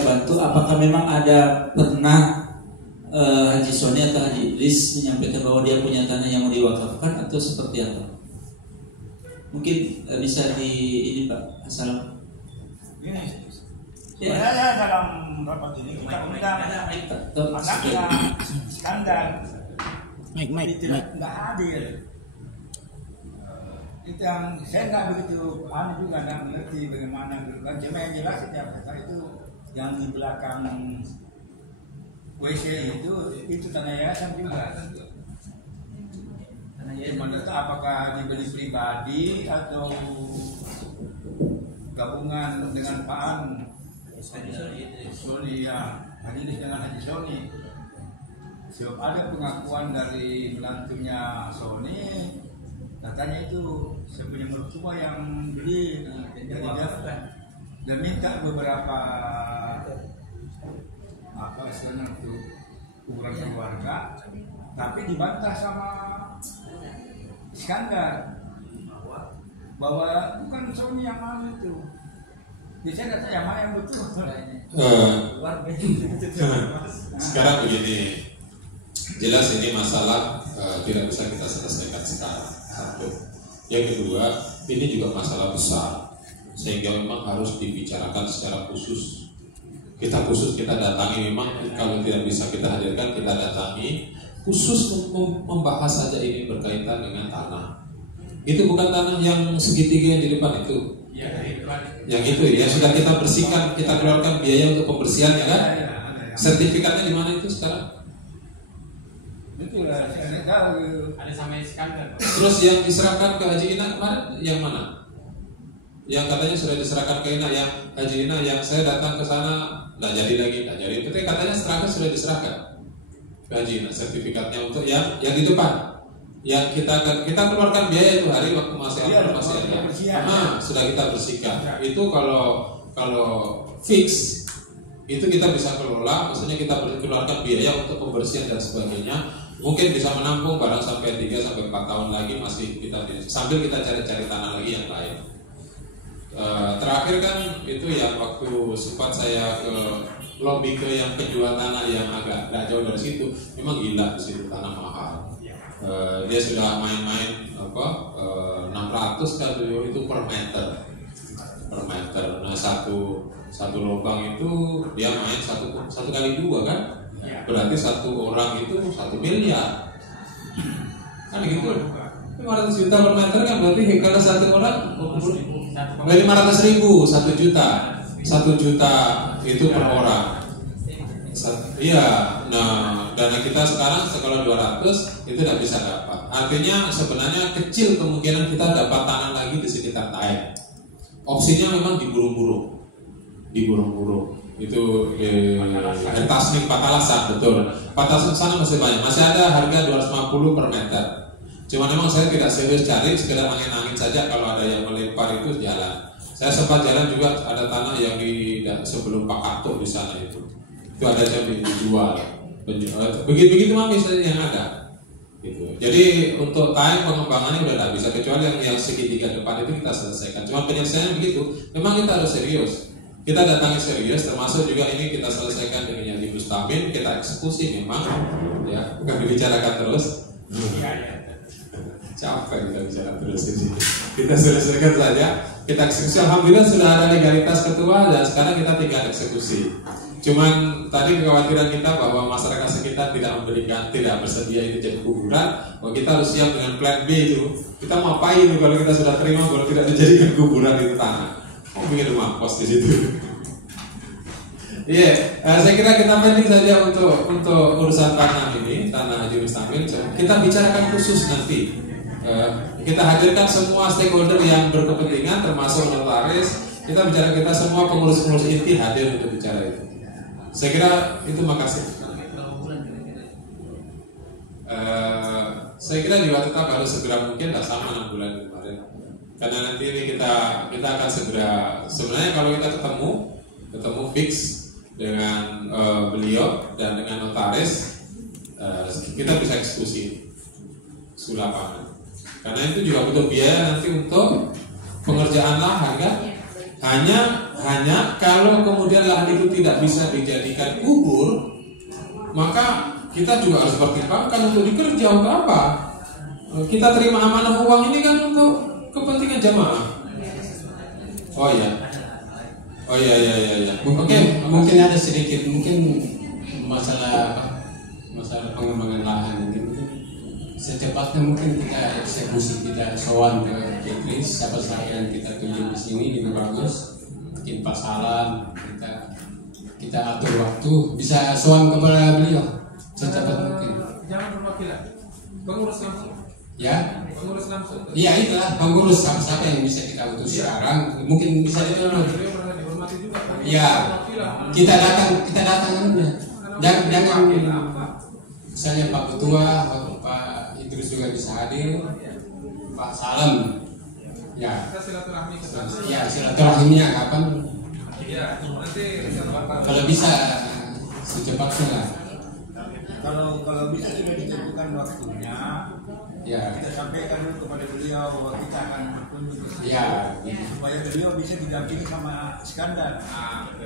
bantu. Apakah memang ada pernah Haji Soni atau Haji Idris menyampaikan bahwa dia punya tanah yang mau diwakafkan atau seperti apa? Mungkin bisa ini Pak Salam. Ini sebenarnya dalam rapat ini kita undang anaknya Iskandar. Tidak hadir. Itu yang saya nggak begitu paham juga, nggak mengerti bagaimana. Dan cuma yang jelas setiap kata itu yang di belakang WC itu tanah yayasan juga. Cuma itu apakah dibeli pribadi atau gabungan dengan Pak Anu Soni ya, Haji dengan Haji Soni. Sebab ada pengakuan dari menantunya Soni, katanya itu sebenarnya mertua yang beli dari dia dan minta beberapa istilahnya untuk ukuran keluarga, tapi dibantah sama Iskandar bahwa bukan Sony yang mau itu. Biasanya kata yang mana yang betul. Sekarang begini, jelas ini masalah tidak bisa kita selesaikan sekarang. Satu. Yang kedua, ini juga masalah besar sehingga memang harus dibicarakan secara khusus. Kita datangi, memang kalau tidak bisa kita hadirkan, kita datangi khusus membahas saja ini berkaitan dengan tanah. Itu bukan tanah yang segitiga yang di depan itu. Yang itu ya sudah kita bersihkan, kita keluarkan biaya untuk pembersihannya kan? Sertifikatnya di mana itu sekarang? Betul lah, saya tahu. Ada sama Iskandar. Terus yang diserahkan ke Haji Ina kemarin yang mana? Yang katanya sudah diserahkan ke Ina, yang Haji Ina yang saya datang ke sana nggak jadi lagi, Tapi katanya serahkan sudah diserahkan ke Haji Ina sertifikatnya untuk yang di depan. Yang kita keluarkan biaya itu hari waktu masih ada sudah kita bersihkan. Itu kalau fix itu kita bisa kelola, maksudnya kita keluarkan biaya untuk pembersihan dan sebagainya. Mungkin bisa menampung barang sampai 3-4 tahun lagi masih sambil kita cari-cari tanah lagi yang lain. Terakhir kan itu yang waktu sempat saya ke lobby ke yang penjual tanah yang agak jauh dari situ, memang gila di situ tanah mahal. Dia sudah main-main 600 kan itu per meter. Nah satu lubang itu dia main satu kali 2 kan? Berarti satu orang itu 1 miliar. Kan gitu. 500 juta per meter kan berarti kalau satu orang 500.000, 1 juta. 1 juta itu per orang. Iya, nah dana kita sekarang kalau 200 itu tidak bisa dapat. Artinya sebenarnya kecil kemungkinan kita dapat tanah lagi di sekitar Taek. Opsinya memang di burung-burung. Itu Tasnik Patalasan, betul. Patalasan sana masih banyak, masih ada harga 250 per meter. Cuma memang saya tidak serius cari, sekedar angin-angin saja kalau ada yang melempar itu jalan. Saya sempat jalan juga ada tanah yang di sebelum Pak Karto di sana itu ada yang dijual. Begitu mah misalnya yang ada. Gitu. Jadi untuk time pengembangannya udah tidak bisa, kecuali yang segitiga depan itu kita selesaikan. Cuma penyelesaiannya begitu, memang kita harus serius. Kita datangi serius, termasuk juga ini kita selesaikan dengan yang Bustamin, kita eksekusi memang, ya bukan dibicarakan terus. Capek kita bicara terus ini. Kita selesaikan saja, kita eksekusi. Alhamdulillah sudah ada legalitas ketua dan sekarang kita tinggal eksekusi. Cuman tadi kekhawatiran kita bahwa masyarakat sekitar tidak bersedia itu jadi kuburan, bahwa kita harus siap dengan plan B itu. Kita mau apain itu kalau kita sudah terima kalau tidak dijadikan kuburan itu tanah? Mau bikin rumah kos di situ. Saya kira kita penting saja untuk urusan tanah ini, tanah Haji Bustamin. Kita bicarakan khusus nanti. Kita hadirkan semua stakeholder yang berkepentingan, termasuk notaris. Kita semua pengurus-pengurus inti hadir untuk bicara itu. Saya kira itu, makasih. Saya kira juga tetap harus segera mungkin sama 6 bulan kemarin. Karena nanti ini kita akan segera. Sebenarnya kalau kita ketemu fix dengan beliau dan dengan notaris, kita bisa eksekusi lapangan. Karena itu juga butuh biaya nanti untuk pengerjaan lahan kan. Hanya kalau kemudian lahan itu tidak bisa dijadikan kubur, maka kita juga harus pertimbangkan untuk dikerja untuk apa. Kita terima amanah uang ini kan untuk kepentingan jamaah. Oh iya. Oke, mungkin ada sedikit masalah pengembangan lahan ini. Secepatnya mungkin kita eksekusi, kita sowan ke Idris, siapa saja yang kita tunjuk di sini lebih bagus, bikin pasalan, kita atur waktu, bisa sowan kepada beliau secepat mungkin. Jangan perwakilan, pengurus langsung. Ya? Pengurus langsung. Iya itulah pengurus siapa yang bisa kita utus sekarang, mungkin bisa ditolong. Iya, kita datang jangan misalnya Pak Ketua, Pak Idris juga bisa hadir, Pak Salam, ya. Ya silaturahminya kapan? Iya, nanti kalau bisa secepatnya lah. Kalau bisa sudah ditentukan waktunya, ya. Kita sampaikan dulu kepada beliau bahwa kita akan berkunjung ke sini, supaya beliau bisa didampingi sama Iskandar.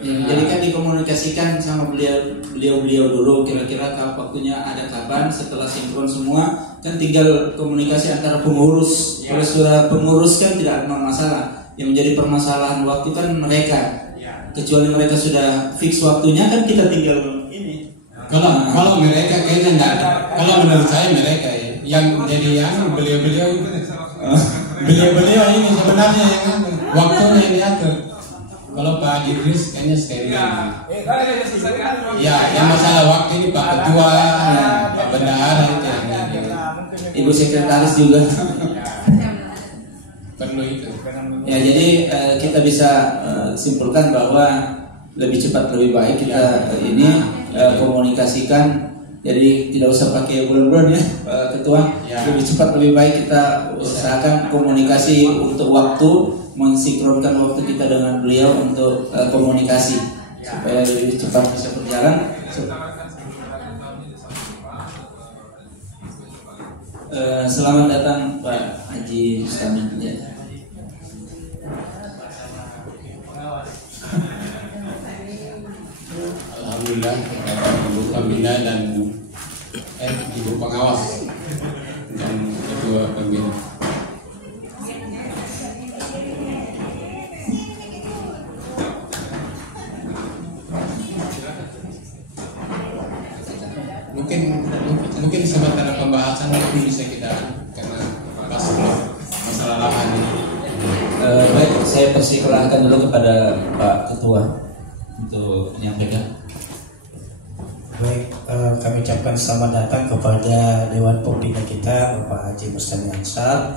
Jadi kan dikomunikasikan sama beliau dulu kira-kira waktunya ada kapan, setelah sinkron semua kan tinggal komunikasi antara pengurus. Kalau sudah pengurus kan tidak ada masalah. Yang menjadi permasalahan waktu kan mereka. Kecuali mereka sudah fix waktunya kan kita tinggal ini. Kalau mereka kayaknya enggak ada. Kalau menurut saya mereka yang jadi beliau-beliau itu. Beliau-beliau ini sebenarnya yang waktunya yang diatur. Kalau Pak Idris kayaknya steril. Ya, yang masalah waktu ini Pak Ketua, Pak Bendahara itu yang Ibu Sekretaris juga. Perlu itu. Ya, jadi kita bisa simpulkan bahwa lebih cepat lebih baik kita ini komunikasikan. Jadi tidak usah pakai bulan-bulan ya, Pak Ketua. Lebih cepat lebih baik kita usahakan komunikasi untuk waktu, mensinkronkan waktu kita dengan beliau untuk komunikasi supaya lebih cepat bisa berjalan. Selamat datang Pak Haji Bustamin. Ya. Alhamdulillah, Ibu Pembina dan Ibu Pengawas dan Ketua Pembina. mungkin sementara pembahasan itu bisa kita karena bahas masalah lahan ini. Baik, saya persilahkan dulu kepada Pak Ketua untuk menyampaikan. Baik, kami ucapkan selamat datang kepada Dewan Pembina kita, Bapak Haji Mustami Ansar,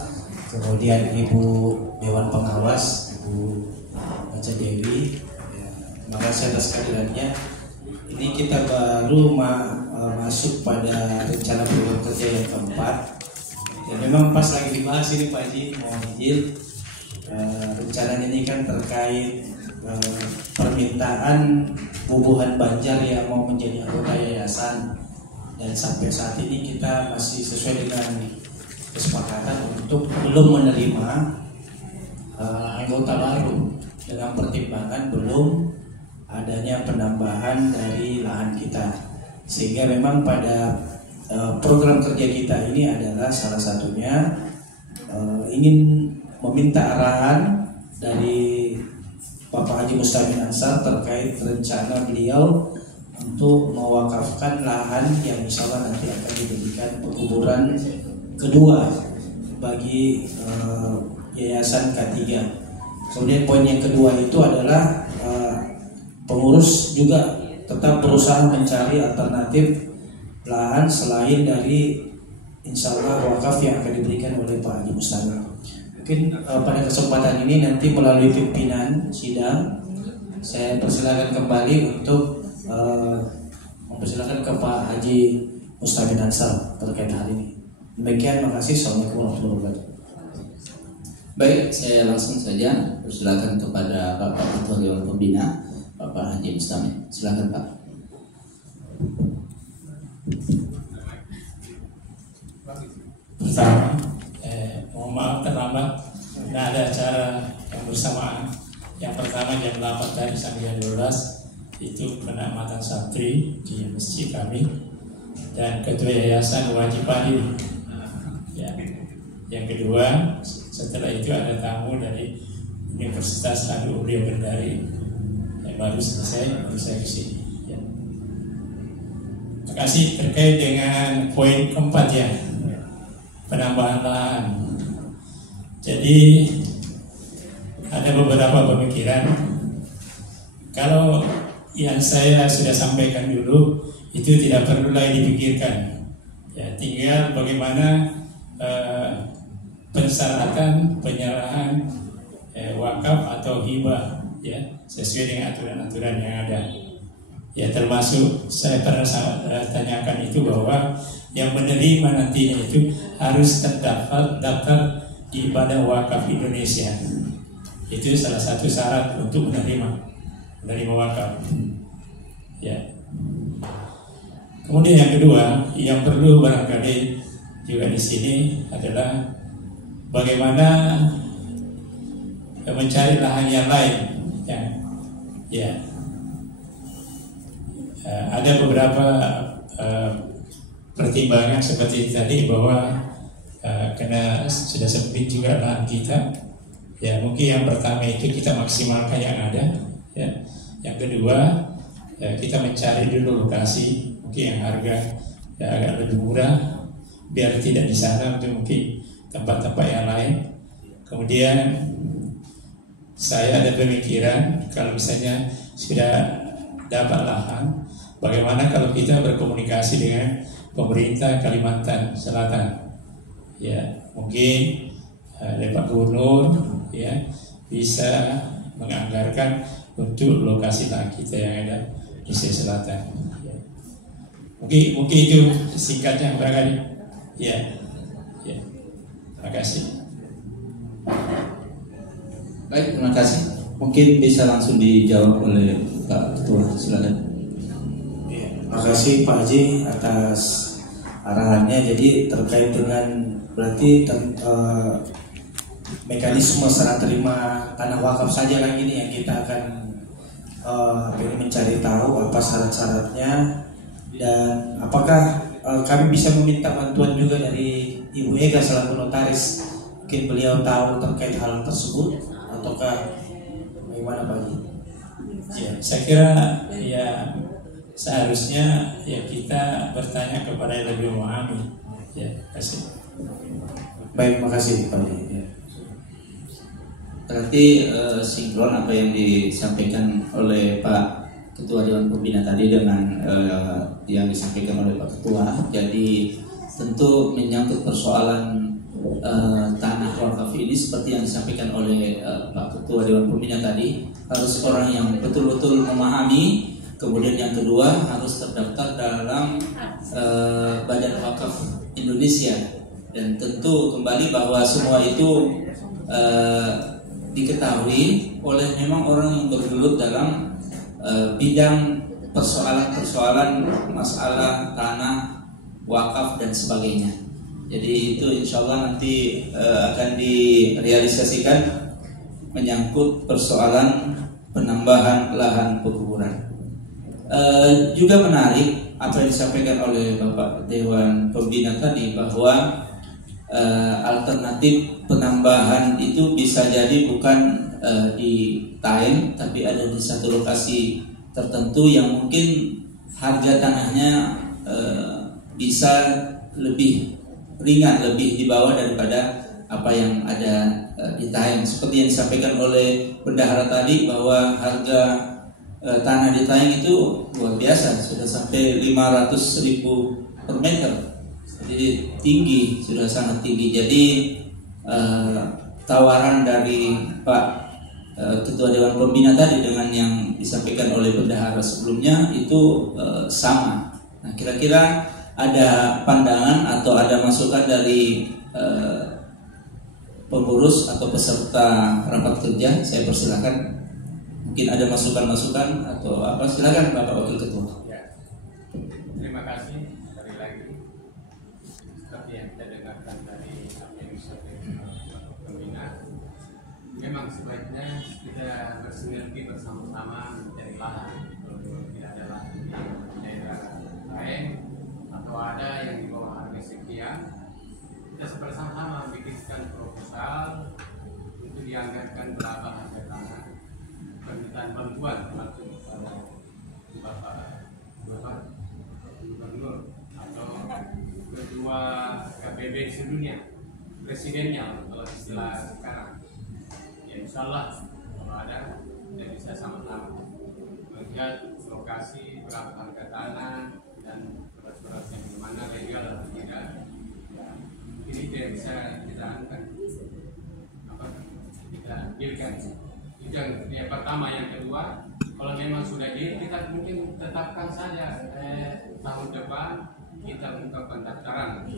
kemudian Ibu Dewan Pengawas, Ibu Haja Dewi. Ya, terima kasih atas kehadirannya. Ini kita baru masuk pada rencana program kerja yang keempat. Ya, memang pas lagi dibahas ini Pak Haji, mohon izin. Rencananya ini kan terkait permintaan bubuhan Banjar yang mau menjadi anggota yayasan, dan sampai saat ini kita masih sesuai dengan kesepakatan untuk belum menerima anggota baru dengan pertimbangan belum adanya penambahan dari lahan kita, sehingga memang pada program kerja kita ini adalah salah satunya ingin meminta arahan dari Bapak Haji Mustami Ansar terkait rencana beliau untuk mewakafkan lahan yang insya Allah nanti akan dijadikan pekuburan kedua bagi Yayasan K3. Kemudian poin yang kedua itu adalah pengurus juga tetap berusaha mencari alternatif lahan selain dari insya Allah wakaf yang akan diberikan oleh Pak Haji Mustami. Mungkin pada kesempatan ini nanti melalui pimpinan sidang saya persilakan kembali untuk mempersilakan ke Pak Haji Mustami Ansar terkait hal ini. Demikian, makasih. Assalamualaikum warahmatullahi wabarakatuh. Baik, saya langsung saja persilakan kepada Bapak Ketua Dewan Pembina, Bapak Haji Mustami. Silakan Pak. Pertama, mohon maaf terlambat, tidak ada acara yang bersamaan. Yang pertama jam 8 tadi sampai jam 12 itu penamatan santri di masjid kami, dan ketua yayasan wajib hadir. Ya. Yang kedua, setelah itu ada tamu dari Universitas Lalu Ulia Bendari yang baru selesai, baru saya kesini. Ya. Terima kasih. Terkait dengan poin keempat ya, penambahan lahan. Jadi ada beberapa pemikiran. Kalau yang saya sudah sampaikan dulu itu tidak perlu lagi dipikirkan. Ya, tinggal bagaimana persyaratan penyerahan wakaf atau hibah ya sesuai dengan aturan-aturan yang ada. Ya, termasuk saya pernah tanyakan itu bahwa yang menerima nantinya itu harus terdaftar di Badan Wakaf Indonesia. Itu salah satu syarat untuk menerima wakaf. Ya. Kemudian yang kedua, yang perlu barangkali juga di sini adalah bagaimana mencari lahan yang lain. Ya. Ada beberapa pertimbangan seperti tadi bahwa karena sudah sempit juga lahan kita, ya mungkin yang pertama itu kita maksimalkan yang ada, ya. Yang kedua, kita mencari dulu lokasi mungkin yang harga agak lebih murah, biar tidak di sana untuk mungkin tempat-tempat yang lain. Kemudian saya ada pemikiran kalau misalnya sudah dapat lahan, bagaimana kalau kita berkomunikasi dengan pemerintah Kalimantan Selatan. Ya, mungkin Pak Gubernur ya bisa menganggarkan untuk lokasi lahan kita yang ada di Sulawesi Selatan. Ya. Mungkin itu singkatnya barangkali. Ya. Terima kasih. Baik, terima kasih. Mungkin bisa langsung dijawab oleh Pak Ketua. Silakan. Ya, terima kasih Pak Haji atas arahannya. Jadi terkait dengan berarti mekanisme serah terima tanah wakaf saja kan ini yang kita akan mencari tahu apa syarat-syaratnya, dan apakah kami bisa meminta bantuan juga dari Ibu Ega selaku notaris, mungkin beliau tahu terkait hal tersebut ataukah bagaimana Pak Haji? Ya, saya kira ya seharusnya ya kita bertanya kepada yang lebih memahami. Ya, kasih. Baik, makasih Pak. Ya. Berarti sinkron apa yang disampaikan oleh Pak Ketua Dewan Pembina tadi dengan yang disampaikan oleh Pak Ketua. Jadi tentu menyangkut persoalan tanah wakaf ini seperti yang disampaikan oleh Pak Ketua Dewan Pembina tadi, harus orang yang betul-betul memahami. Kemudian yang kedua harus terdaftar dalam Badan Wakaf Indonesia, dan tentu kembali bahwa semua itu diketahui oleh memang orang yang bergelut dalam bidang persoalan-persoalan masalah tanah, wakaf dan sebagainya. Jadi itu insya Allah nanti akan direalisasikan menyangkut persoalan penambahan lahan pekuburan. Juga menarik apa yang disampaikan oleh Bapak Dewan Pembina tadi, bahwa alternatif penambahan itu bisa jadi bukan di Taim, tapi ada di satu lokasi tertentu yang mungkin harga tanahnya bisa lebih ringan, lebih di bawah daripada apa yang ada di Taim. Seperti yang disampaikan oleh bendahara tadi, bahwa harga tanah di Taim itu luar biasa, sudah sampai 500.000 per meter. Jadi tinggi, sudah sangat tinggi. Jadi tawaran dari Pak Ketua Dewan Pembina tadi dengan yang disampaikan oleh bendahara sebelumnya itu sama. Nah, kira-kira ada pandangan atau ada masukan dari pengurus atau peserta rapat kerja? Saya persilakan. Mungkin ada masukan-masukan atau apa? Silakan Bapak Wakil Ketua. Ya. Terima kasih sekali lagi. Seperti yang kita dengarkan dari apa yang disampaikan Bapak Pembina, memang sebaiknya kita bersinergi bersama-sama mencari lahan. Kalau tidak ada lahan di daerah lain atau ada yang di bawah harga sekian, kita bersama-sama bikinkan proposal untuk dianggarkan berapa harga tanah, permintaan bantuan langsung kepada Bapak Gubernur atau Ketua KPB sedunia, presidennya kalau istilah sekarang. Ya, insya Allah kalau ada kita bisa sama-sama melihat lokasi berapa harga tanah dan beras-beras yang mana legal atau tidak. Ini tidak bisa kita angkat, kita dealkan. Itu yang pertama. Yang kedua, kalau memang sudah deal, kita mungkin tetapkan saja tahun depan kita buka pendaftaran.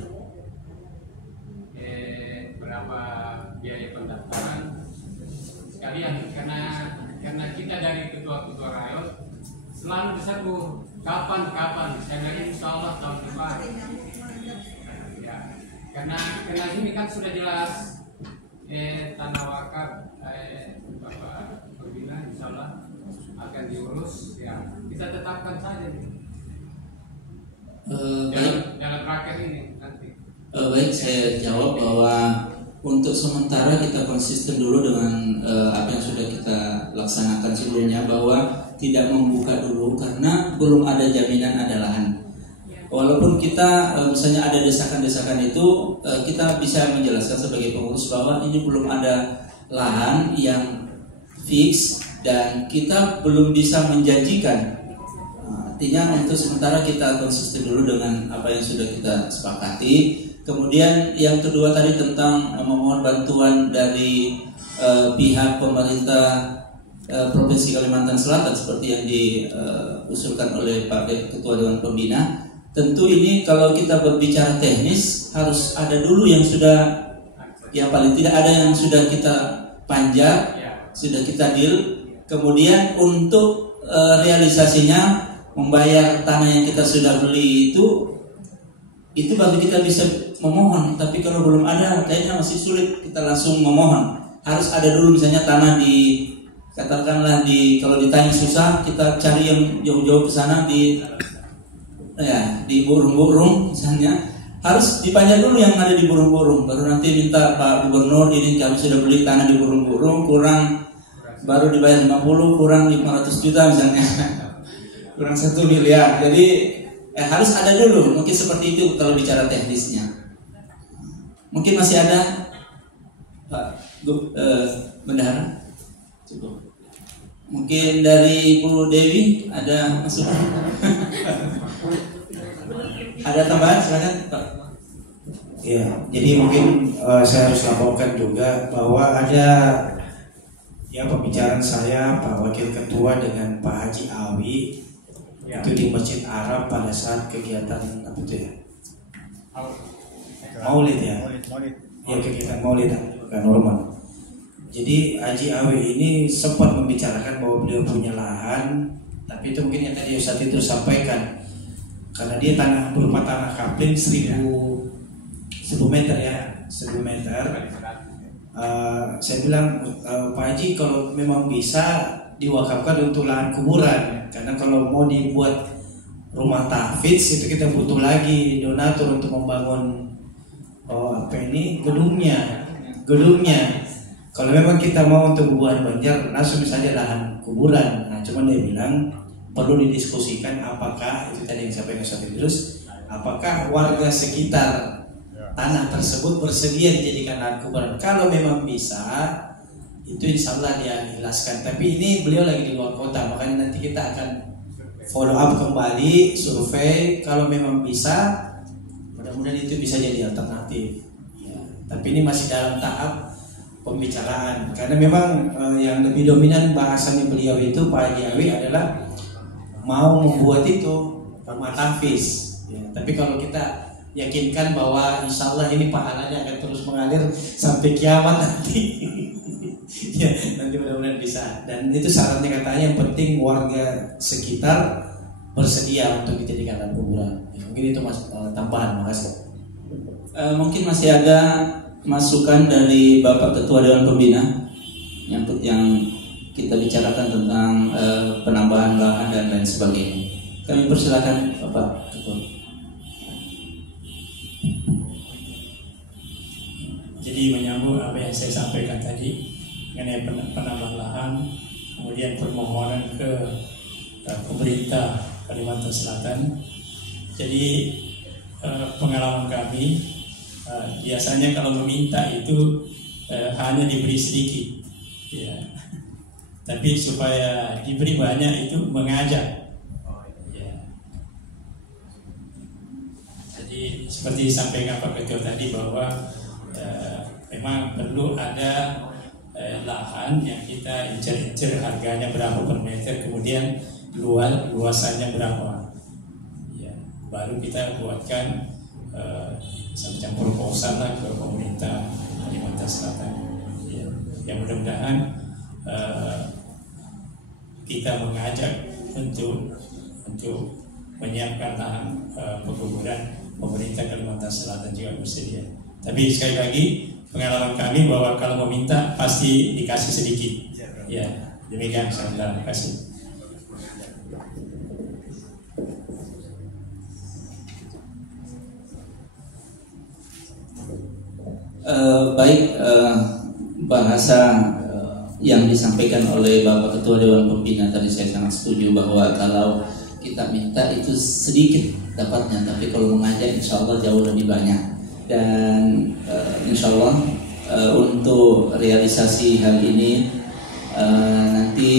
Berapa biaya pendaftaran sekalian, karena kita dari ketua-ketua rayon selalu disebut kapan saya bilang insya Allah tahun depan ya, karena ini kan sudah jelas tanah wakaf Bapak Pembina insya Allah akan diurus ya, kita tetapkan saja dalam raker ini nanti. Baik, saya jawab bahwa untuk sementara kita konsisten dulu dengan apa yang sudah kita laksanakan sebelumnya, bahwa tidak membuka dulu karena belum ada jaminan ada lahan. Walaupun kita misalnya ada desakan-desakan itu, kita bisa menjelaskan sebagai pengurus bahwa ini belum ada lahan yang fix dan kita belum bisa menjanjikan. Artinya untuk sementara kita konsisten dulu dengan apa yang sudah kita sepakati. Kemudian yang kedua tadi tentang memohon bantuan dari pihak pemerintah Provinsi Kalimantan Selatan seperti yang diusulkan oleh Pak Ketua Dewan Pembina. Tentu ini kalau kita berbicara teknis harus ada dulu yang sudah, yang paling tidak ada yang sudah kita panjat, sudah kita deal. Kemudian untuk realisasinya membayar tanah yang kita sudah beli itu baru kita bisa memohon. Tapi kalau belum ada, kayaknya masih sulit kita langsung memohon. Harus ada dulu misalnya tanah di, katakanlah kalau ditanya susah, kita cari yang jauh-jauh ke sana di burung-burung misalnya. Harus dipanjat dulu yang ada di burung-burung, baru nanti minta Pak Gubernur ini kami sudah beli tanah di burung-burung kurang, baru dibayar 50 kurang 500 juta misalnya. kurang 1 miliar. Jadi harus ada dulu. Mungkin seperti itu kalau bicara teknisnya. Mungkin masih ada Pak Bendahara. Cukup. Mungkin dari Bu Dewi ada masukan? Ada tambahan? Silakan Pak. Ya, jadi mungkin saya harus laporkan juga bahwa ada ya pembicaraan saya Pak Wakil Ketua dengan Pak Haji Awi itu di Masjid Arab pada saat kegiatan apa itu ya? Maulid ya. Ya, kegiatan Maulid bukan normal. Jadi Haji Awi ini sempat membicarakan bahwa beliau punya lahan, tapi itu mungkin yang tadi Ustaz itu sampaikan, karena dia berupa tanah kapling 1000 meter ya, 1000 meter. Saya bilang Pak Haji kalau memang bisa diwakafkan untuk lahan kuburan, karena kalau mau dibuat rumah tahfidz itu kita butuh lagi donatur untuk membangun gedungnya. Kalau memang kita mau untuk hubungan Banjar, langsung saja lahan kuburan. Nah, cuman dia bilang perlu didiskusikan apakah itu tadi yang disampaikan Ustaz Idrus, apakah warga sekitar tanah tersebut bersedia dijadikan lahan kuburan. Kalau memang bisa, itu insya Allah dia ikhlaskan. Tapi ini beliau lagi di luar kota, makanya nanti kita akan follow up kembali, survei. Kalau memang bisa, mudah-mudahan itu bisa jadi alternatif. Ya, tapi ini masih dalam tahap pembicaraan, karena memang yang lebih dominan bahasannya beliau itu Pak Haji Awi adalah mau membuat itu rumah tahfidz ya. Tapi kalau kita yakinkan bahwa insya Allah ini pahalanya akan terus mengalir sampai kiamat nanti ya, nanti mudah-mudahan bisa. Dan itu syaratnya katanya yang penting warga sekitar bersedia untuk dijadikan lahan kuburan ya, mungkin itu tambahan. Makasih. Mungkin masih ada masukan dari Bapak Ketua Dewan Pembina yang kita bicarakan tentang penambahan lahan dan lain sebagainya. Kami persilakan Bapak Ketua. Jadi menyambung apa yang saya sampaikan tadi mengenai penambahan lahan, kemudian permohonan ke pemerintah Kalimantan Selatan. Jadi pengalaman kami biasanya kalau meminta itu hanya diberi sedikit, ya. Tapi supaya diberi banyak itu mengajak. Ya. Jadi seperti disampaikan Pak Ketua tadi bahwa memang perlu ada lahan yang kita incer-incer harganya berapa per meter, kemudian luasannya berapa. Ya. Baru kita buatkan semacam proposal lah ke pemerintah Kalimantan Selatan. Ya. Yang mudah-mudahan kita mengajak untuk menyiapkan lahan pekuburan, pemerintah Kalimantan Selatan juga bersedia. Tapi sekali lagi pengalaman kami bahwa kalau meminta pasti dikasih sedikit. Ya, demikian saya terima kasih. Baik, bahasa yang disampaikan oleh Bapak Ketua Dewan Pembina tadi saya sangat setuju bahwa kalau kita minta itu sedikit dapatnya, tapi kalau mengajak insya Allah jauh lebih banyak. Dan insya Allah untuk realisasi hal ini nanti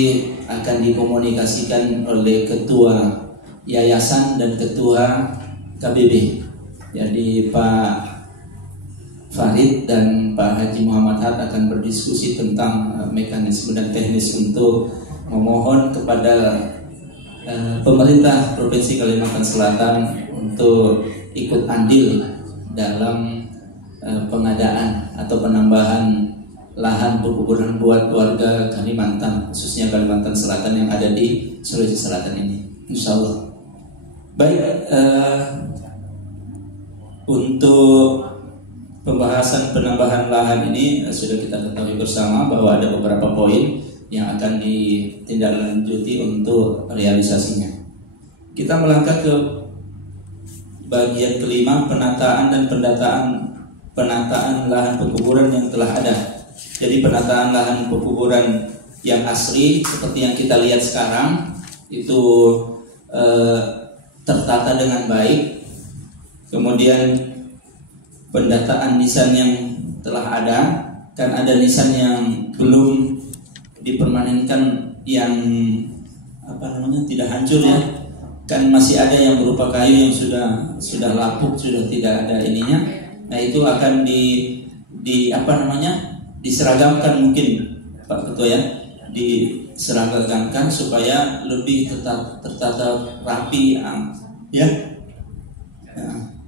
akan dikomunikasikan oleh Ketua Yayasan dan Ketua KBB. Jadi Pak Farid dan Pak Haji Muhammad Had akan berdiskusi tentang mekanisme dan teknis untuk memohon kepada pemerintah Provinsi Kalimantan Selatan untuk ikut andil dalam pengadaan atau penambahan lahan pekuburan buat warga Kalimantan, khususnya Kalimantan Selatan yang ada di Sulawesi Selatan ini, insya Allah. Baik, untuk pembahasan penambahan lahan ini sudah kita ketahui bersama bahwa ada beberapa poin yang akan ditindaklanjuti untuk realisasinya. Kita melangkah ke bagian kelima, penataan dan penataan lahan pekuburan yang telah ada. Jadi penataan lahan pekuburan yang asli seperti yang kita lihat sekarang itu tertata dengan baik. Kemudian pendataan nisan yang telah ada, kan ada nisan yang belum dipermanenkan, yang tidak hancur ya, kan masih ada yang berupa kayu yang sudah lapuk, sudah tidak ada ininya. Nah itu akan diseragamkan mungkin Pak Ketua ya, diseragamkan supaya lebih tertata rapi ya.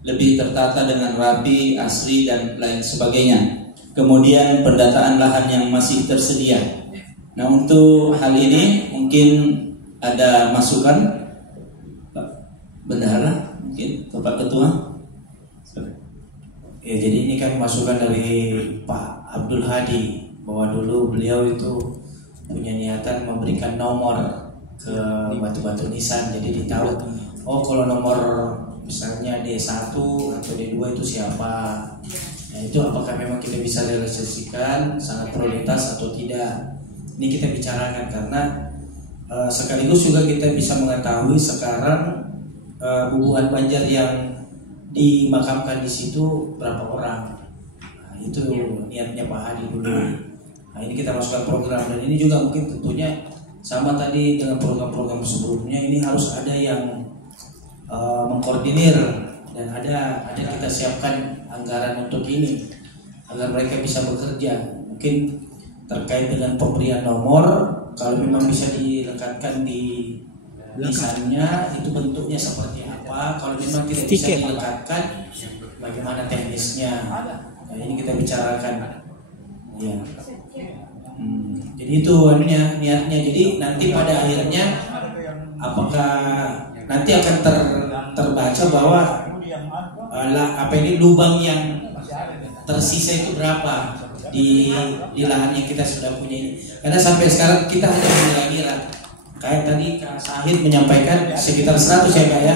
Lebih tertata dengan rapi, asri dan lain sebagainya. Kemudian pendataan lahan yang masih tersedia. Nah untuk hal ini mungkin ada masukan Pak Bendahara, mungkin ke Pak Ketua. Ya, jadi ini kan masukan dari Pak Abdul Hadi, bahwa dulu beliau itu punya niatan memberikan nomor ke batu-batu nisan. Jadi ditahu, oh kalau nomor misalnya D1 atau D2 itu siapa. Nah itu apakah memang kita bisa realisasikan sangat prioritas atau tidak. Ini kita bicarakan karena sekaligus juga kita bisa mengetahui sekarang bubuhan Banjar yang dimakamkan di situ berapa orang. Nah itu niatnya Pak Hadi dulu. Nah ini kita masukkan program, dan ini juga mungkin tentunya sama tadi dengan program-program sebelumnya, ini harus ada yang mengkoordinir, dan ada kita siapkan anggaran untuk ini agar mereka bisa bekerja. Mungkin terkait dengan pemberian nomor, kalau memang bisa dilekatkan di nisannya itu bentuknya seperti apa. Kalau memang tidak bisa dilekatkan, bagaimana teknisnya. Nah ini kita bicarakan ya. Jadi itu niatnya. Jadi nanti pada akhirnya apakah nanti akan terbaca bahwa lubang yang tersisa itu berapa di lahan yang kita sudah punya ini. Karena sampai sekarang kita hanya mengira-ngira. Kayak tadi Kak Sahid menyampaikan sekitar 100 ya Kak ya.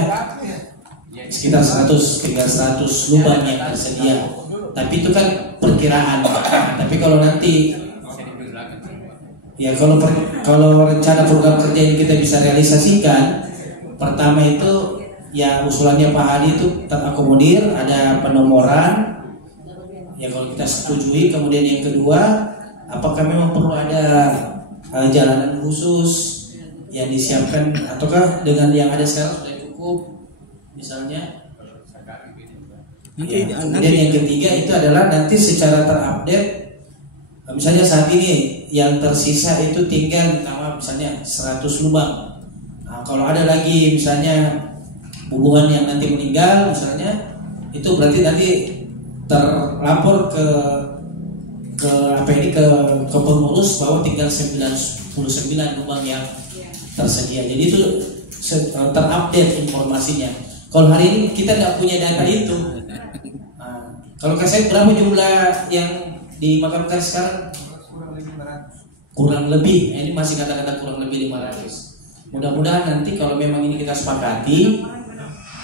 Sekitar 100 lubang yang tersedia. Tapi itu kan perkiraan. Tapi kalau nanti ya kalau rencana program kerja yang kita bisa realisasikan, pertama itu ya usulannya Pak Hadi itu terakomodir, ada penomoran ya kalau kita setujui. Kemudian yang kedua, apakah memang perlu ada jalanan khusus yang disiapkan, ataukah dengan yang ada sekarang sudah cukup misalnya. Kemudian yang ketiga itu adalah nanti secara terupdate, misalnya saat ini yang tersisa itu tinggal misalnya 100 lubang. Nah, kalau ada lagi misalnya bubuhan yang nanti meninggal misalnya, itu berarti nanti terlapor ke pengurus bahwa tinggal 99 lubang yang tersedia. Jadi itu terupdate informasinya. Kalau hari ini kita nggak punya data itu. Nah, kalau kasih berapa jumlah yang dimakamkan sekarang? Kurang lebih. Ini masih kata-kata kurang lebih 500. Mudah-mudahan nanti kalau memang ini kita sepakati,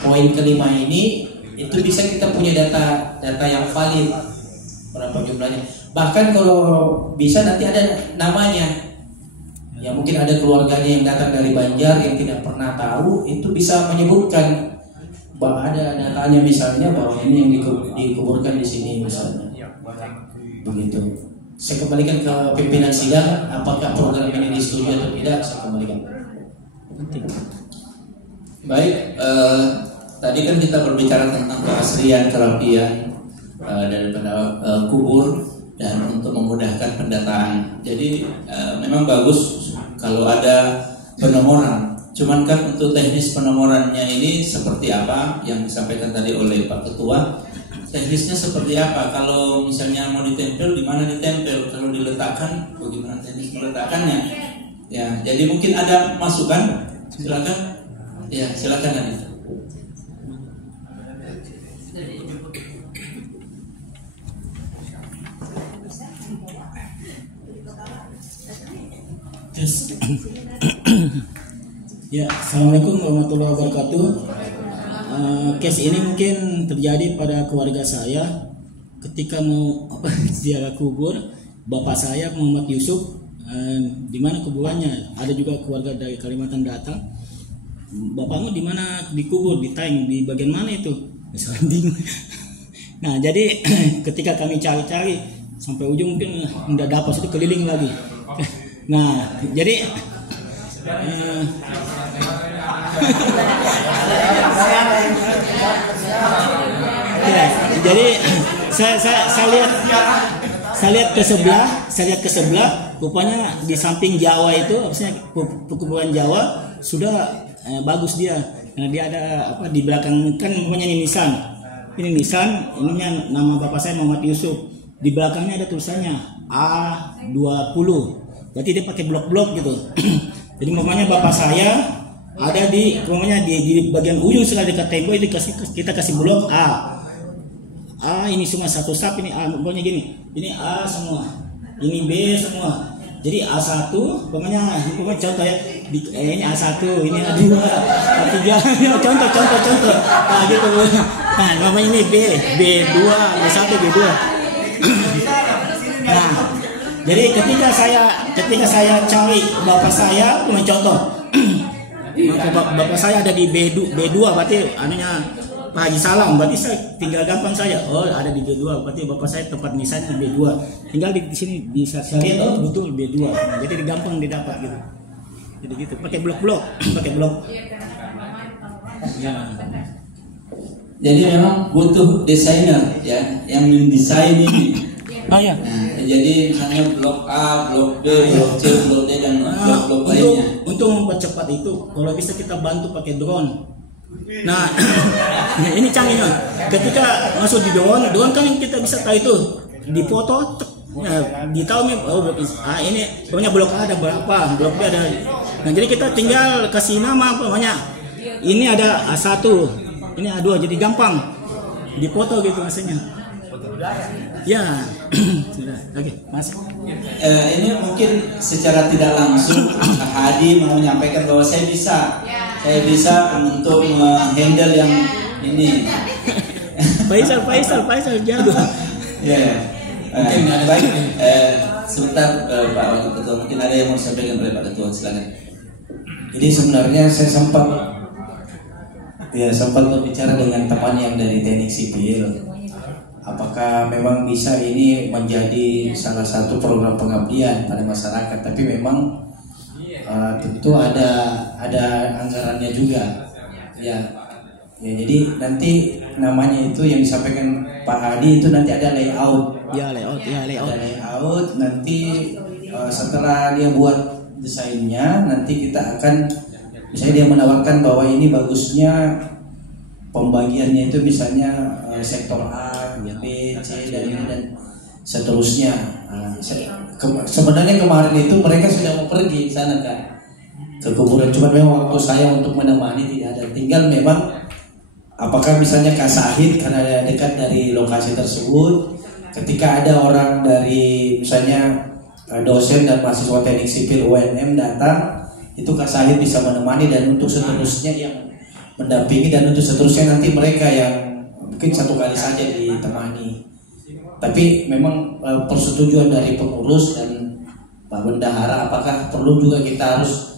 poin kelima ini itu bisa kita punya data yang valid berapa jumlahnya. Bahkan kalau bisa nanti ada namanya. Ya mungkin ada keluarganya yang datang dari Banjar yang tidak pernah tahu, itu bisa menyebutkan bahwa ada datanya misalnya bahwa ini yang dikuburkan di sini misalnya. Begitu. Saya kembalikan ke pimpinan sidang, apakah program ini disetujui atau tidak, saya kembalikan. Baik, tadi kan kita berbicara tentang keaslian, kerapian daripada kubur dan untuk memudahkan pendataan. Jadi memang bagus kalau ada penomoran. Cuman kan untuk teknis penomorannya ini seperti apa yang disampaikan tadi oleh Pak Ketua. Teknisnya seperti apa? Kalau misalnya mau ditempel, di mana ditempel? Kalau diletakkan, bagaimana teknis meletakkannya? Ya, jadi mungkin ada masukan. Silakan. Ya, silakan Adi. Ya, assalamualaikum warahmatullahi wabarakatuh. Case ini mungkin terjadi pada keluarga saya ketika mau ziarah kubur bapak saya Muhammad Yusuf. Di mana kuburannya? Ada juga keluarga dari Kalimantan datang. bapakmu di mana dikubur, di tank, di bagian mana itu? Misalnya bingung. Nah jadi ketika kami cari-cari sampai ujung mungkin nggak dapat, itu keliling lagi. Nah jadi ya, jadi saya lihat ke sebelah, rupanya di samping Jawa itu, maksudnya perkuburan Jawa sudah bagus dia. Nah, dia ada apa di belakang kan, namanya ini Nisan. Ini Nisan, ininya nama bapak saya Muhammad Yusuf. Di belakangnya ada tulisannya A20. Berarti dia pakai blok-blok gitu. Jadi namanya bapak saya ada di bagian ujung sekali dekat tembok itu kita kasih blok A. Ini semua satu sap, ini A, pokoknya gini. Ini A semua, ini B semua. Jadi A1, pokoknya contoh ya, ini A1, ini A2, A3, contoh. Nah gitu. Nah namanya ini B2, B1, B2. Nah, jadi ketika saya cari bapak saya, cuma contoh. Bapak saya ada di B2, berarti anunya Pak Haji Salam, berarti saya tinggal gampang saya. Oh, ada di B2, berarti bapak saya tempat nisan di B2. Tinggal di sini bisa saya lihat, oh betul B2. Nah, jadi gampang didapat gitu. Jadi gitu, pakai blok. Ya. Jadi memang butuh desainer ya yang mendesain ini. Oh ya. Nah, jadi misalnya blok A, blok B, blok C, blok D dan blok lainnya. Untuk mempercepat itu, kalau bisa kita bantu pakai drone. Nah, ini canggihnya. Ketika masuk di drone kan kita bisa tahu itu di foto, ya, ditahu ini pokoknya blok A ada berapa, blok B ada. Nah, jadi kita tinggal kasih nama apa namanya. Ini ada A1, ini A2, jadi gampang di foto gitu maksudnya. Ya, sudah. Oke, Mas. Ini mungkin secara tidak langsung Pak Hadi mau menyampaikan bahwa saya bisa untuk menghandle yang ini. Faisal jago. Ya. Mungkin ada baik. Sebentar Pak Wakil Ketua, mungkin ada yang mau disampaikan oleh Pak Ketua, silakan. Jadi sebenarnya saya sempat berbicara dengan teman yang dari teknik sipil. Apakah memang bisa ini menjadi salah satu program pengabdian pada masyarakat? Tapi memang tentu ada anggarannya juga. Ya, jadi nanti namanya itu yang disampaikan Pak Hadi itu nanti ada layout. Layout. Ada layout. Nanti setelah dia buat desainnya, nanti kita akan misalnya dia menawarkan bahwa ini bagusnya pembagiannya itu misalnya sektor A, B, C dan seterusnya. Sebenarnya kemarin itu mereka sudah mau pergi sana kan ke kuburan, cuma memang waktu saya untuk menemani tidak ada. Tinggal memang apakah misalnya Kak Sahid karena dekat dari lokasi tersebut, ketika ada orang dari misalnya dosen dan mahasiswa teknik sipil UNM datang, itu Kak Sahid bisa menemani, dan untuk seterusnya yang mendampingi, dan untuk seterusnya nanti mereka yang mungkin satu kali saja ditemani. Tapi memang persetujuan dari pengurus dan Pak Bendahara, apakah perlu juga kita harus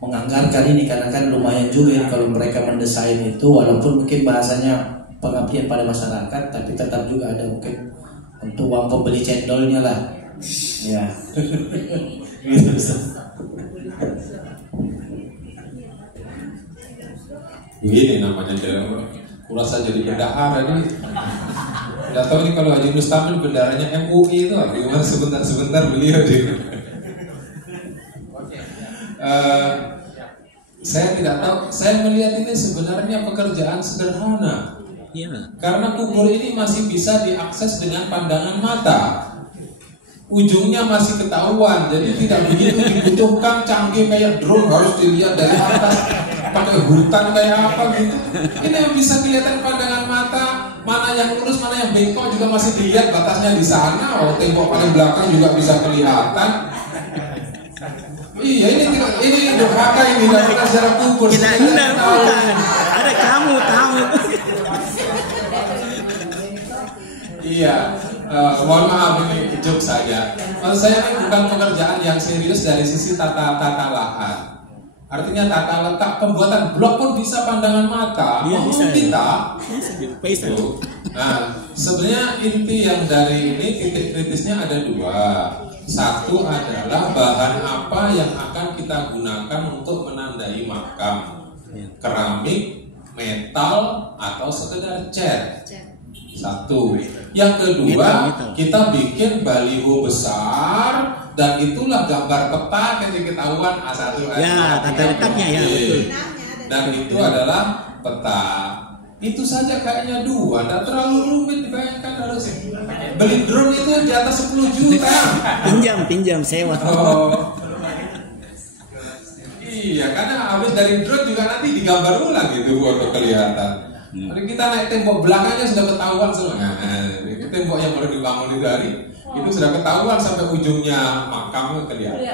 menganggarkan ini, karena kan lumayan juga kalau mereka mendesain itu, walaupun mungkin bahasanya pengabdian pada masyarakat, tapi tetap juga ada mungkin untuk uang pembeli cendolnya lah. Ya. Begini namanya, kurasa jadi bendahara ini. Tidak tahu nih kalau Haji Mustamil bendaharanya MUI itu, gimana sebentar beliau dia. Saya tidak tahu. Saya melihat ini sebenarnya pekerjaan sederhana. Karena kubur ini masih bisa diakses dengan pandangan mata. Ujungnya masih ketahuan, jadi tidak begitu dibutuhkan canggih kayak drone harus dilihat dari atas, pakai hutan kayak apa gitu. Ini yang bisa kelihatan pandangan mata, mana yang lurus, mana yang bengkok juga masih dilihat batasnya di sana. Oh, tembok paling belakang juga bisa kelihatan. Iya, ini durhaka yang dilakukan secara kubur. Kita benar bukan. Ada kamu tahu. Iya. Mohon maaf, ini joke saja. Maksud saya ini bukan pekerjaan yang serius dari sisi tata lahan. Artinya tata letak pembuatan blok pun bisa pandangan mata. Iya, bisa. Kita. Bisa. Nah, sebenarnya inti yang dari ini titik kritisnya ada dua. Satu adalah bahan apa yang akan kita gunakan untuk menandai makam. Keramik, metal, atau sekedar cat. Satu. Yang kedua, kita bikin baliho besar dan itulah gambar peta yang ketahuan A1 A2. Ya, tata letaknya ya, betul. Dan itu adalah peta. Itu saja kayaknya dua, tidak terlalu rumit dibayangkan harus beli drone itu di atas 10 juta. Pinjam sewa. Oh. Iya, karena habis dari drone juga nanti digambar ulang gitu foto kelihatan. Jadi kita naik tembok belakangnya sudah ketahuan semua. Nah, tembok yang baru dibangun itu hari itu sudah ketahuan sampai ujungnya makam kelihatan.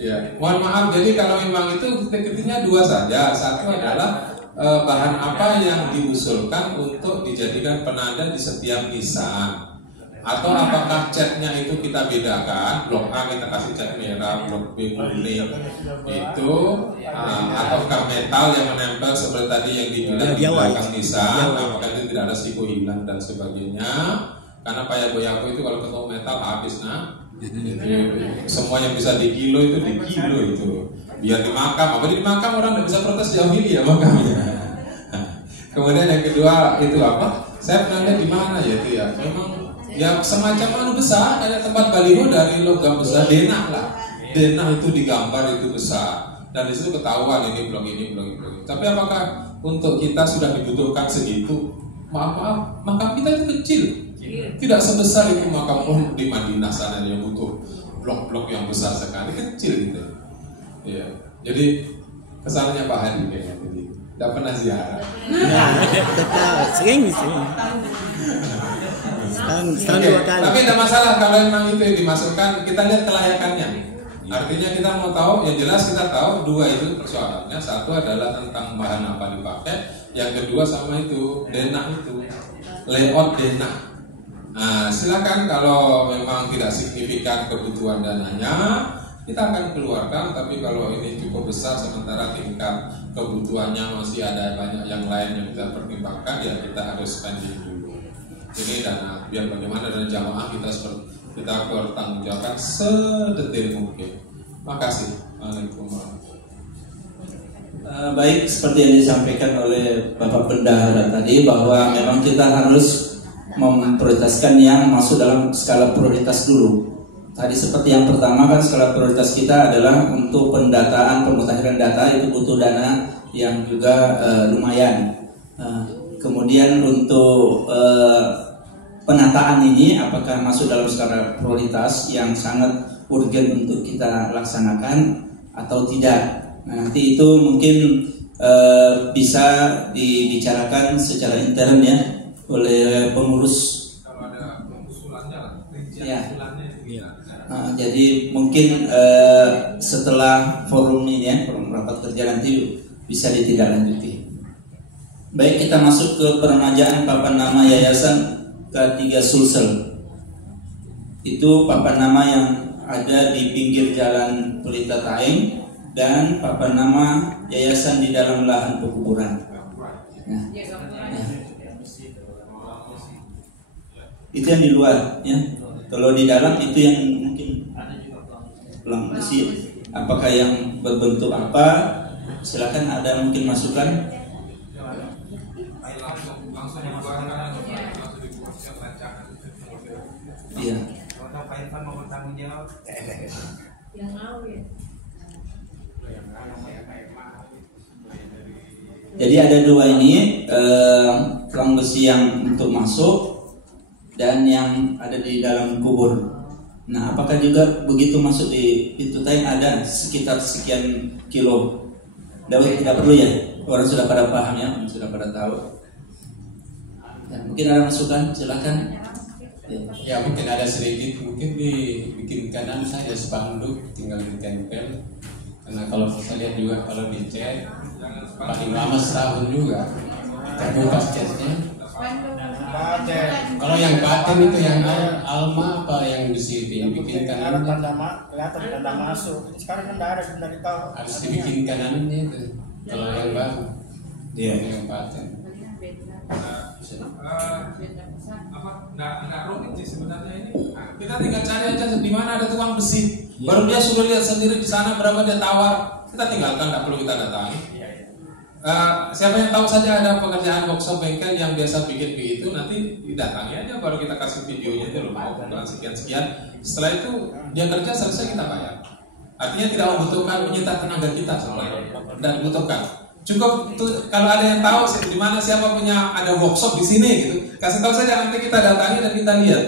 Ya, mohon maaf. Jadi kalau memang itu titik-titiknya dua saja. Satu adalah bahan apa yang diusulkan untuk dijadikan penanda di setiap nisan. Atau apakah catnya itu kita bedakan, blok A kita kasih cat merah, blok B kuning itu, ataukah metal yang menempel seperti tadi yang dibilang di belakang nisan, apakah itu tidak ada siku hilang dan sebagainya. Karena payah boyaku itu kalau ketemu metal habis, semua yang bisa di kilo itu biar di makam. Apa di makam orang tidak bisa protes jauhi ya makamnya. Kemudian yang kedua itu apa? Saya pernah lihat di mana ya itu ya, memang ya semacam besar, ada tempat baliho dari logam besar, denah lah. Denah itu digambar itu besar dan di situ ketahuan ini blok ini. Tapi apakah untuk kita sudah dibutuhkan segitu? Maaf, makam kita itu kecil. Tidak sebesar itu makam di Madinah sana yang butuh blok-blok yang besar sekali, kecil gitu. Ya. Jadi kesannya Pak Hadi kayaknya jadi tidak pernah ziarah. Sering. Setahun 2 kali. Tapi tidak masalah kalau memang itu yang dimasukkan, kita lihat kelayakannya. Artinya kita mau tahu, yang jelas kita tahu dua itu persoalannya. Satu adalah tentang bahan apa dipakai, yang kedua sama itu denah itu, layout denah. Nah, silakan kalau memang tidak signifikan kebutuhan dananya, kita akan keluarkan. Tapi kalau ini cukup besar sementara tingkat kebutuhannya masih ada banyak yang lain yang kita pertimbangkan, ya kita harus spending dulu. Ini dana biar bagaimana dana jamaah kita bertanggungjawabkan sedetail mungkin. Makasih. Waalaikumsalam. Baik, seperti yang disampaikan oleh Bapak Bendahara tadi bahwa memang kita harus memprioritaskan yang masuk dalam skala prioritas dulu. Tadi seperti yang pertama kan skala prioritas kita adalah untuk pendataan, pemutahiran data itu butuh dana yang juga lumayan. Kemudian untuk penataan ini apakah masuk dalam skala prioritas yang sangat urgen untuk kita laksanakan atau tidak? Nah, nanti itu mungkin bisa dibicarakan secara intern ya oleh pengurus. Kalau ada pengusulannya lah, Ya. usulannya. Jadi mungkin setelah forum ini ya, forum rapat kerja nanti bisa ditindaklanjuti. Baik, kita masuk ke peremajaan papan nama Yayasan K3 Sulsel. Itu papan nama yang ada di pinggir jalan Pelita Taeng dan papan nama yayasan di dalam lahan pekuburan. Nah, itu yang di luar ya. Kalau di dalam itu yang mungkin pulang besi. Apakah yang berbentuk apa? Silakan ada mungkin masukan. Iya. Pak Irfan mau bertanggung jawab. Yang mau ya. Jadi ada dua ini tulang besi yang untuk masuk dan yang ada di dalam kubur. Nah, apakah juga begitu masuk di pintu Taeng ada sekitar sekian kilo? Tidak perlu ya, orang sudah pada paham ya, sudah pada tahu. Ya, mungkin ada masukan, silakan. Ya mungkin ada sedikit, mungkin dibikin kanan saja spanduk, tinggal ditempel. Karena kalau saya lihat juga kalau dicat paling lama setahun juga terbuka catnya. Kalau Kalau yang paten itu yang alma apa yang besi itu yang bikin kanan? Kelihatan tanda masuk. Sekarang kan tidak ada, sudah ditahu. Harus dibikin kanannya itu. Kalau yang baru, Iya. yang paten. Nggak rumit sih sebenarnya ini. Kita tinggal cari aja di mana ada tukang besi. Baru dia sudah lihat sendiri di sana berapa dia tawar. Kita tinggalkan, nggak perlu kita datangi. Siapa yang tahu saja ada pekerjaan workshop bengkel yang biasa bikin begitu, nanti didatangi aja, baru kita kasih videonya itu loh, mau sekian-sekian. Setelah itu dia kerja selesai kita bayar. Artinya tidak membutuhkan menyita tenaga kita sebenarnya, tidak dibutuhkan. Cukup tuh, kalau ada yang tahu di mana siapa punya ada workshop di sini gitu, kasih tahu saja, nanti kita datangi dan kita lihat.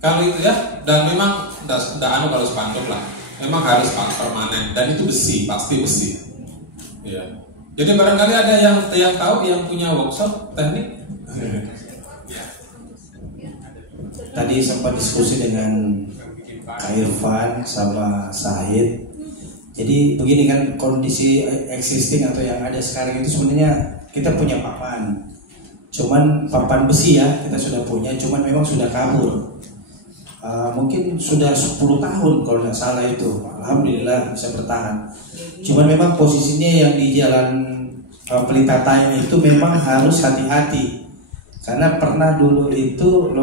Kalau itu ya, dan memang tidak kalau spanduk lah, memang harus permanen dan itu besi, pasti besi. Ya. Jadi barangkali ada yang tahu yang punya workshop teknik. Tadi sempat diskusi dengan Kak Irfan sama Sahid. Jadi begini kan, kondisi existing atau yang ada sekarang itu sebenarnya kita punya papan. Cuman papan besi ya, kita sudah punya, cuman memang sudah kabur. Mungkin sudah 10 tahun kalau tidak salah itu. Alhamdulillah bisa bertahan. Cuman memang posisinya yang di jalan Pelita Time itu memang harus hati-hati. Karena pernah dulu itu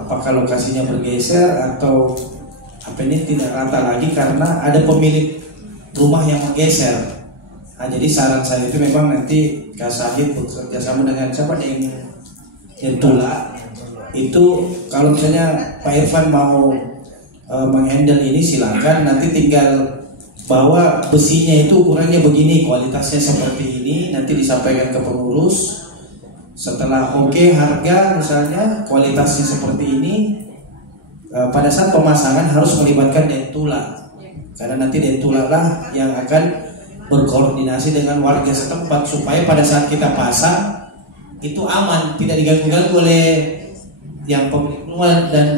apakah lokasinya bergeser atau apa ini tidak rata lagi karena ada pemilik rumah yang menggeser. Nah, jadi saran saya itu memang nanti Kak Sahid bekerja sama dengan siapa yang Tula. Itu kalau misalnya Pak Irfan mau menghandle ini silakan, nanti tinggal bahwa besinya itu ukurannya begini, kualitasnya seperti ini, nanti disampaikan ke pengurus. Setelah oke harga misalnya kualitasnya seperti ini, pada saat pemasangan harus melibatkan Dentula, karena nanti Dentula lah yang akan berkoordinasi dengan warga setempat supaya pada saat kita pasang itu aman, tidak diganggu-ganggu oleh yang pemilik rumah dan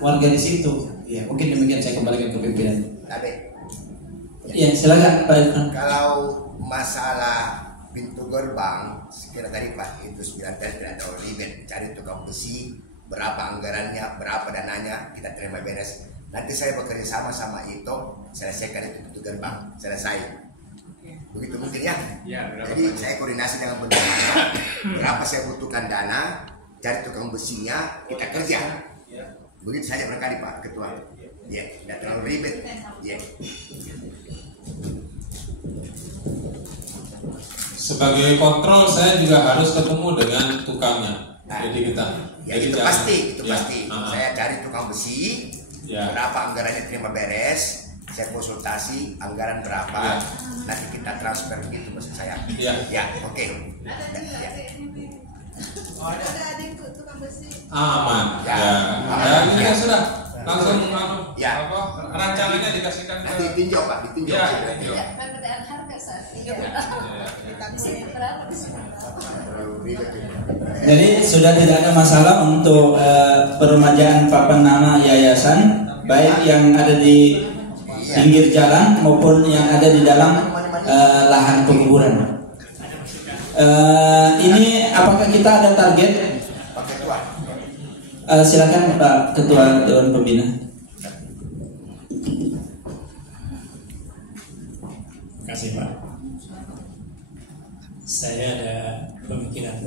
warga di situ. Ya, mungkin demikian, saya kembalikan ke pimpinan. Ya, silakan Pak Irfan. Kalau masalah pintu gerbang, sekira tadi Pak itu 9 tidak ada ribet, cari tukang besi, berapa anggarannya, berapa dananya, kita terima beres. Nanti saya bekerja sama Ito, selesaikan itu pintu gerbang, selesai. Begitu mungkin ya? Jadi saya koordinasi dengan bendahara, berapa saya butuhkan dana, cari tukang besinya, kita kerja. Begitu saja barangkali Pak Ketua. Ya, tidak terlalu ribet. Ya. Sebagai kontrol saya juga harus ketemu dengan tukangnya. Jadi kita. Ya itu pasti. Saya cari tukang besi, berapa anggarannya terima beres, saya konsultasi anggaran berapa, nanti kita transfer gitu maksud saya. Ya, oke. Aman. Ya, sudah. Langsung rancangannya dikasihkan ke ditinjau Pak, ditinjau. Perbedaan harga saat ini. Jadi sudah tidak ada masalah untuk peremajaan papan nama yayasan, baik yang ada di pinggir jalan maupun yang ada di dalam lahan penguburan. Ini apakah kita ada target? Silakan Pak Ketua Dewan Pembina. Terima kasih Pak. Saya ada pemikiran.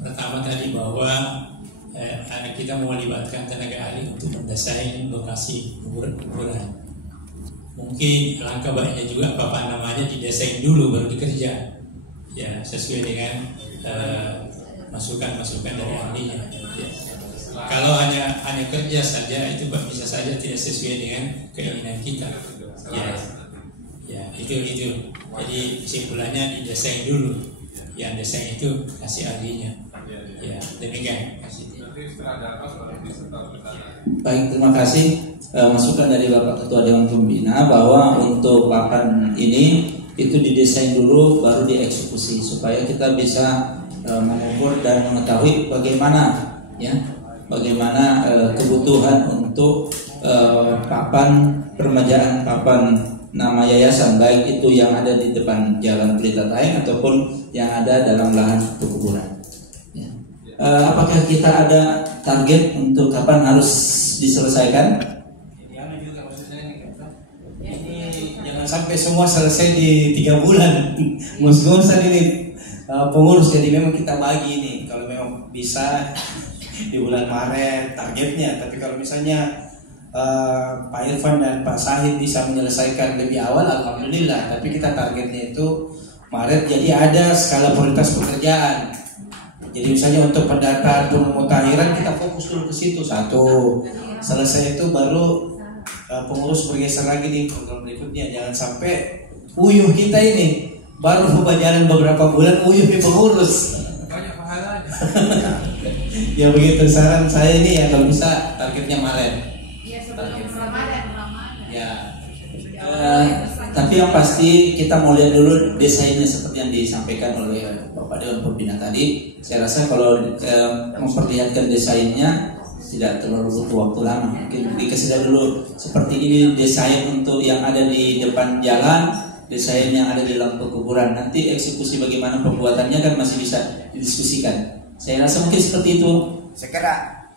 Pertama tadi bahwa kita mau melibatkan tenaga ahli untuk mendesain lokasi kuburan. Mungkin langkah baiknya juga papan namanya didesain dulu baru dikerja. Ya, sesuai dengan masukan dari ahlinya. Ya. Kalau hanya kerja saja itu bisa saja tidak sesuai dengan keinginan kita. Ya itu. Jadi kesimpulannya didesain dulu. Yang desain itu kasih ahlinya. Ya demikian. Baik, terima kasih. Masukan dari Bapak Ketua Dewan Pembina bahwa untuk papan ini itu didesain dulu baru dieksekusi supaya kita bisa mengukur dan mengetahui bagaimana kebutuhan untuk papan peremajaan papan nama yayasan, baik itu yang ada di depan jalan Pelita Time ataupun yang ada dalam lahan pekuburan. apakah kita ada target untuk kapan harus diselesaikan? Ini jangan sampai semua selesai di 3 bulan. Mus-musan ini pengurus, jadi memang kita bagi ini. Kalau memang bisa di bulan Maret targetnya, tapi kalau misalnya Pak Irfan dan Pak Sahid bisa menyelesaikan lebih awal, alhamdulillah. Tapi kita targetnya itu Maret, jadi ada skala prioritas pekerjaan. Jadi misalnya untuk pendataan pemutahiran kita fokus dulu ke situ satu. Selesai itu baru pengurus bergeser lagi di program berikutnya. Jangan sampai uyuh kita ini baru berjalan beberapa bulan uyuh di pengurus. Banyak pahalanya. Ya begitu saran saya ini ya, kalau bisa targetnya Maret. Iya, sebelum Ramadan. Ya. Tapi yang pasti kita mau lihat dulu desainnya seperti yang disampaikan oleh Bapak Dewan Pembina tadi. Saya rasa kalau memperlihatkan desainnya tidak terlalu butuh waktu lama. Mungkin dikasih lihat dulu seperti ini desain untuk yang ada di depan jalan, desain yang ada di dalam pekuburan. Nanti eksekusi bagaimana pembuatannya kan masih bisa didiskusikan. Saya rasa mungkin seperti itu. Saya kira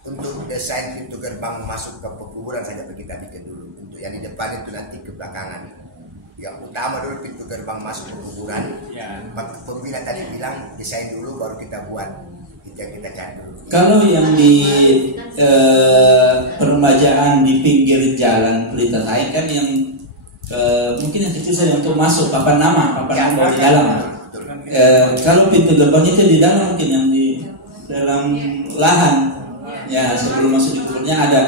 untuk desain pintu gerbang masuk ke pekuburan saja kita bikin dulu. Untuk yang di depan itu nanti ke belakangan. Yang utama dulu pintu gerbang masuk ke kuburan. Ya. Pembina tadi bilang desain dulu baru kita buat. Itu yang kita cari dulu. Kalau yang di peremajaan di pinggir jalan Pelita Taik kan yang mungkin yang kecil saja untuk masuk papan nama di dalam. Kalau pintu gerbangnya itu di dalam, mungkin yang di dalam lahan. Ya, sebelum masuk di kuburnya ada.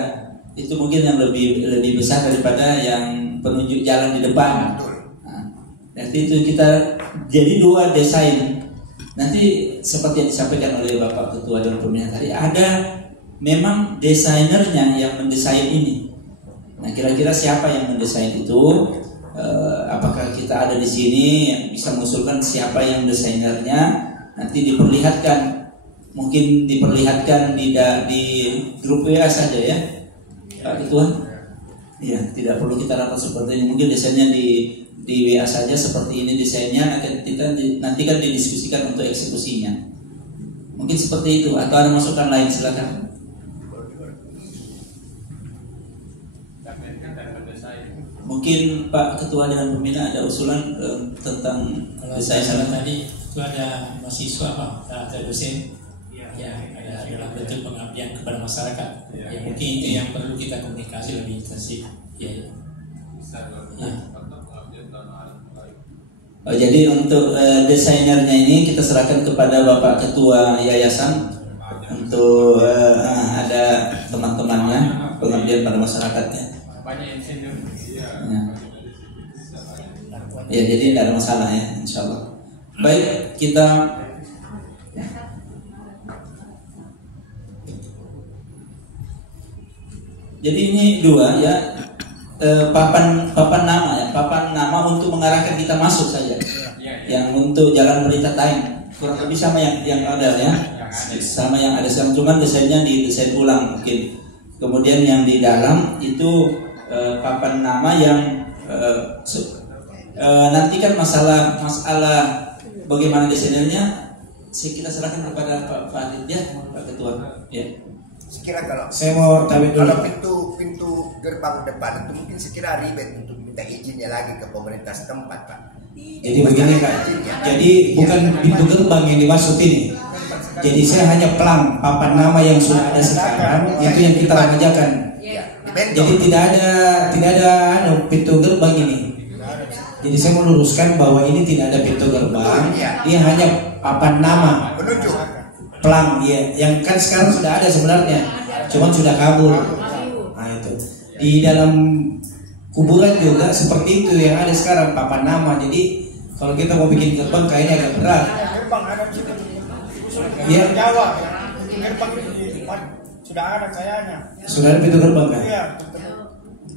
Itu mungkin yang lebih besar daripada yang penunjuk jalan di depan. Nah, nanti itu kita jadi 2 desain. Nanti seperti yang disampaikan oleh Bapak Ketua Dewan Pembina tadi, ada memang desainernya yang mendesain ini. Nah, kira-kira siapa yang mendesain itu? Apakah kita ada di sini yang bisa mengusulkan siapa yang desainernya? Nanti diperlihatkan. Mungkin diperlihatkan di grup WA saja ya, Pak Ketua. Ya, tidak perlu kita rapat seperti ini. Mungkin desainnya di WA saja seperti ini desainnya. Nanti kan didiskusikan untuk eksekusinya. Mungkin seperti itu. Atau ada masukan lain, silakan. Mungkin Pak Ketua Dewan Pembina ada usulan tentang desain tadi itu ada mahasiswa Pak, ada dosen. Ya, ada dalam bentuk pengabdian kepada masyarakat. Ya, mungkin itu yang perlu kita komunikasi lebih intensif. Ya. Jadi untuk desainernya ini kita serahkan kepada Bapak Ketua Yayasan untuk ada teman-temannya pengabdian pada masyarakatnya. Ya, jadi tidak ada masalah ya, insya Allah. Baik, kita jadi ini 2 ya, papan nama ya, papan nama untuk mengarahkan kita masuk saja. Yang untuk jalan Pelita Taik kurang lebih sama yang ada ya, sama yang ada sekarang, cuman desainnya didesain ulang mungkin. Kemudian yang di dalam itu papan nama yang nanti kan masalah bagaimana desainernya kita serahkan kepada Pak Fadil ya, Pak Ketua ya. Sekira kalau saya mau tahu dulu. Kalau pintu gerbang depan itu mungkin sekira ribet untuk minta izinnya lagi ke pemerintah setempat, Pak. Jadi begini Kak. Jadi bukan pintu gerbang yang dimaksud ini. Jadi saya hanya pelang papan nama yang sudah ada sekarang, itu yang kita kerjakan. Jadi tidak ada pintu gerbang ini. Jadi saya meluruskan bahwa ini tidak ada pintu gerbang, dia hanya papan nama. Penunjuk. Pelang ya, yang kan sekarang sudah ada sebenarnya, cuman sudah kabur. Nah itu di dalam kuburan juga seperti itu yang ada sekarang papan nama. Jadi kalau kita mau bikin gerbang kayaknya agak berat. Gerbang ada di situ. Iya. Jawa, gerbang di depan sudah ada kayaknya. Sudah ada pintu gerbang kan? Iya.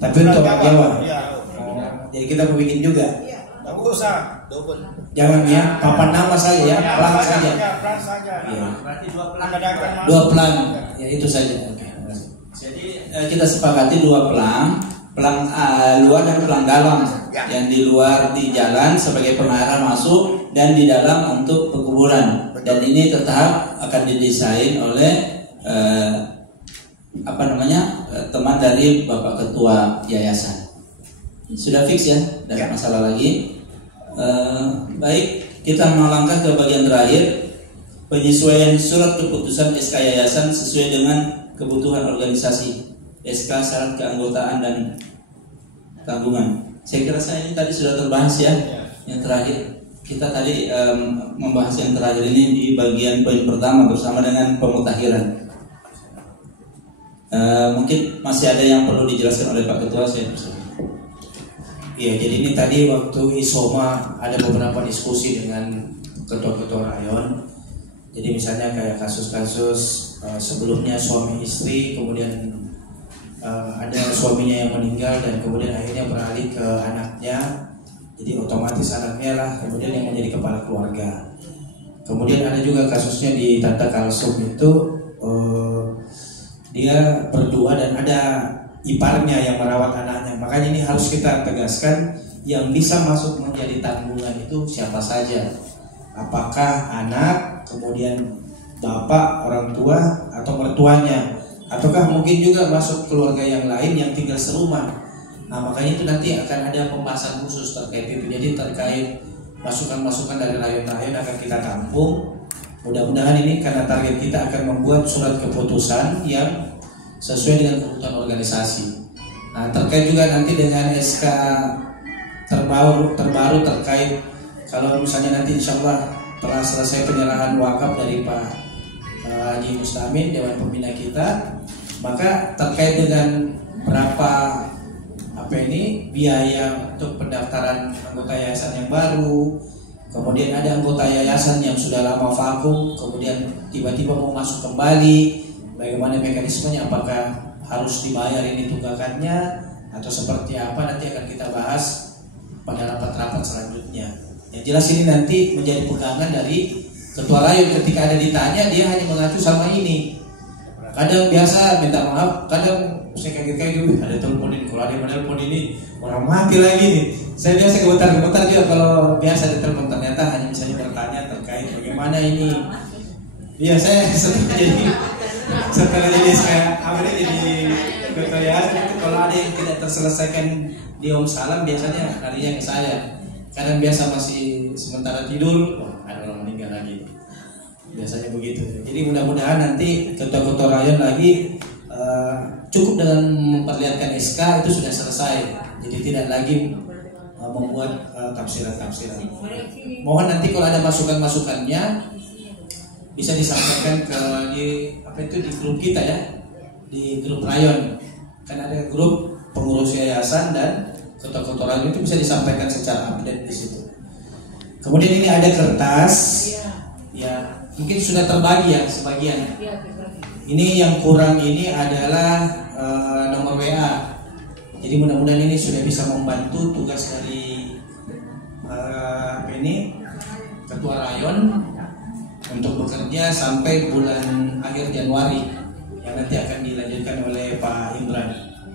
Tapi untuk orang Jawa. Iya. Jadi kita mau bikin juga. Tak usah. Double. Jangan ya, papan nama saja ya, pelang saja. Ya, pelang saja. Ya. Berarti 2 pelang. 2 pelang, ya itu saja. Jadi kita sepakati 2 pelang luar dan pelang dalam. Yang di luar di jalan sebagai pengarah masuk dan di dalam untuk pekuburan. dan ini tetap akan didesain oleh teman dari Bapak Ketua Yayasan. Sudah fix ya, tidak masalah lagi. Baik, kita melangkah ke bagian terakhir, penyesuaian surat keputusan SK Yayasan sesuai dengan kebutuhan organisasi, SK syarat keanggotaan dan tanggungan. Saya kira ini tadi sudah terbahas ya. Yang terakhir kita tadi membahas yang terakhir ini di bagian poin pertama bersama dengan pemutakhiran. Mungkin masih ada yang perlu dijelaskan oleh Pak Ketua, saya persilakan. Iya, jadi ini tadi waktu Isoma ada beberapa diskusi dengan ketua-ketua rayon. Jadi misalnya kayak kasus-kasus sebelumnya suami istri, kemudian ada suaminya yang meninggal dan kemudian akhirnya beralih ke anaknya. Jadi otomatis anaknya lah kemudian yang menjadi kepala keluarga. Kemudian ada juga kasusnya di Tata Kalsum itu dia berdua dan ada iparnya yang merawat anaknya. Makanya ini harus kita tegaskan, yang bisa masuk menjadi tanggungan itu siapa saja. Apakah anak, kemudian bapak, orang tua, atau mertuanya, ataukah mungkin juga masuk keluarga yang lain yang tinggal serumah. Nah, makanya itu nanti akan ada pembahasan khusus terkait itu. Jadi terkait masukan-masukan dari rayon-rayon akan kita tampung. Mudah-mudahan ini karena target kita akan membuat surat keputusan yang sesuai dengan kebutuhan organisasi. Nah, terkait juga nanti dengan SK terbaru terkait kalau misalnya nanti insya Allah telah selesai penyerahan wakaf dari Pak Haji Mustamin, Dewan Pembina kita, maka terkait dengan berapa biaya untuk pendaftaran anggota yayasan yang baru, kemudian ada anggota yayasan yang sudah lama vakum, kemudian tiba-tiba mau masuk kembali, bagaimana mekanismenya, apakah harus dibayar ini tunggakannya atau seperti apa, nanti akan kita bahas pada rapat-rapat selanjutnya. Yang jelas ini nanti menjadi pegangan dari ketua rayon. Ketika ada ditanya, dia hanya mengacu sama ini. Kadang biasa minta maaf, kadang saya kaget-kaget, ada telepon ini, kalau ada yang telepon ini orang mati lagi nih. Saya biasa gemetar-gemetar juga kalau biasa ada telepon, ternyata hanya misalnya bertanya terkait bagaimana ini. Iya, saya setelah jadi jadi ketua yayasan itu kalau ada yang tidak terselesaikan di Om Salam biasanya larinya ke saya. Kadang biasa masih sementara tidur, ada orang meninggal lagi. Biasanya begitu. Jadi mudah-mudahan nanti ketua-ketua rayon lagi cukup dengan memperlihatkan SK itu sudah selesai. Jadi tidak lagi membuat tafsiran-tafsiran. Mohon nanti kalau ada masukan-masukannya bisa disampaikan di grup kita ya, di grup rayon. Kan ada grup pengurus yayasan dan ketua-ketua rayon, itu bisa disampaikan secara update di situ. Kemudian ini ada kertas, ya mungkin sudah terbagi ya sebagian. Ini yang kurang ini adalah nomor WA. Jadi mudah-mudahan ini sudah bisa membantu tugas dari ketua rayon untuk bekerja sampai bulan akhir Januari yang nanti akan dilanjutkan oleh Pak Imran.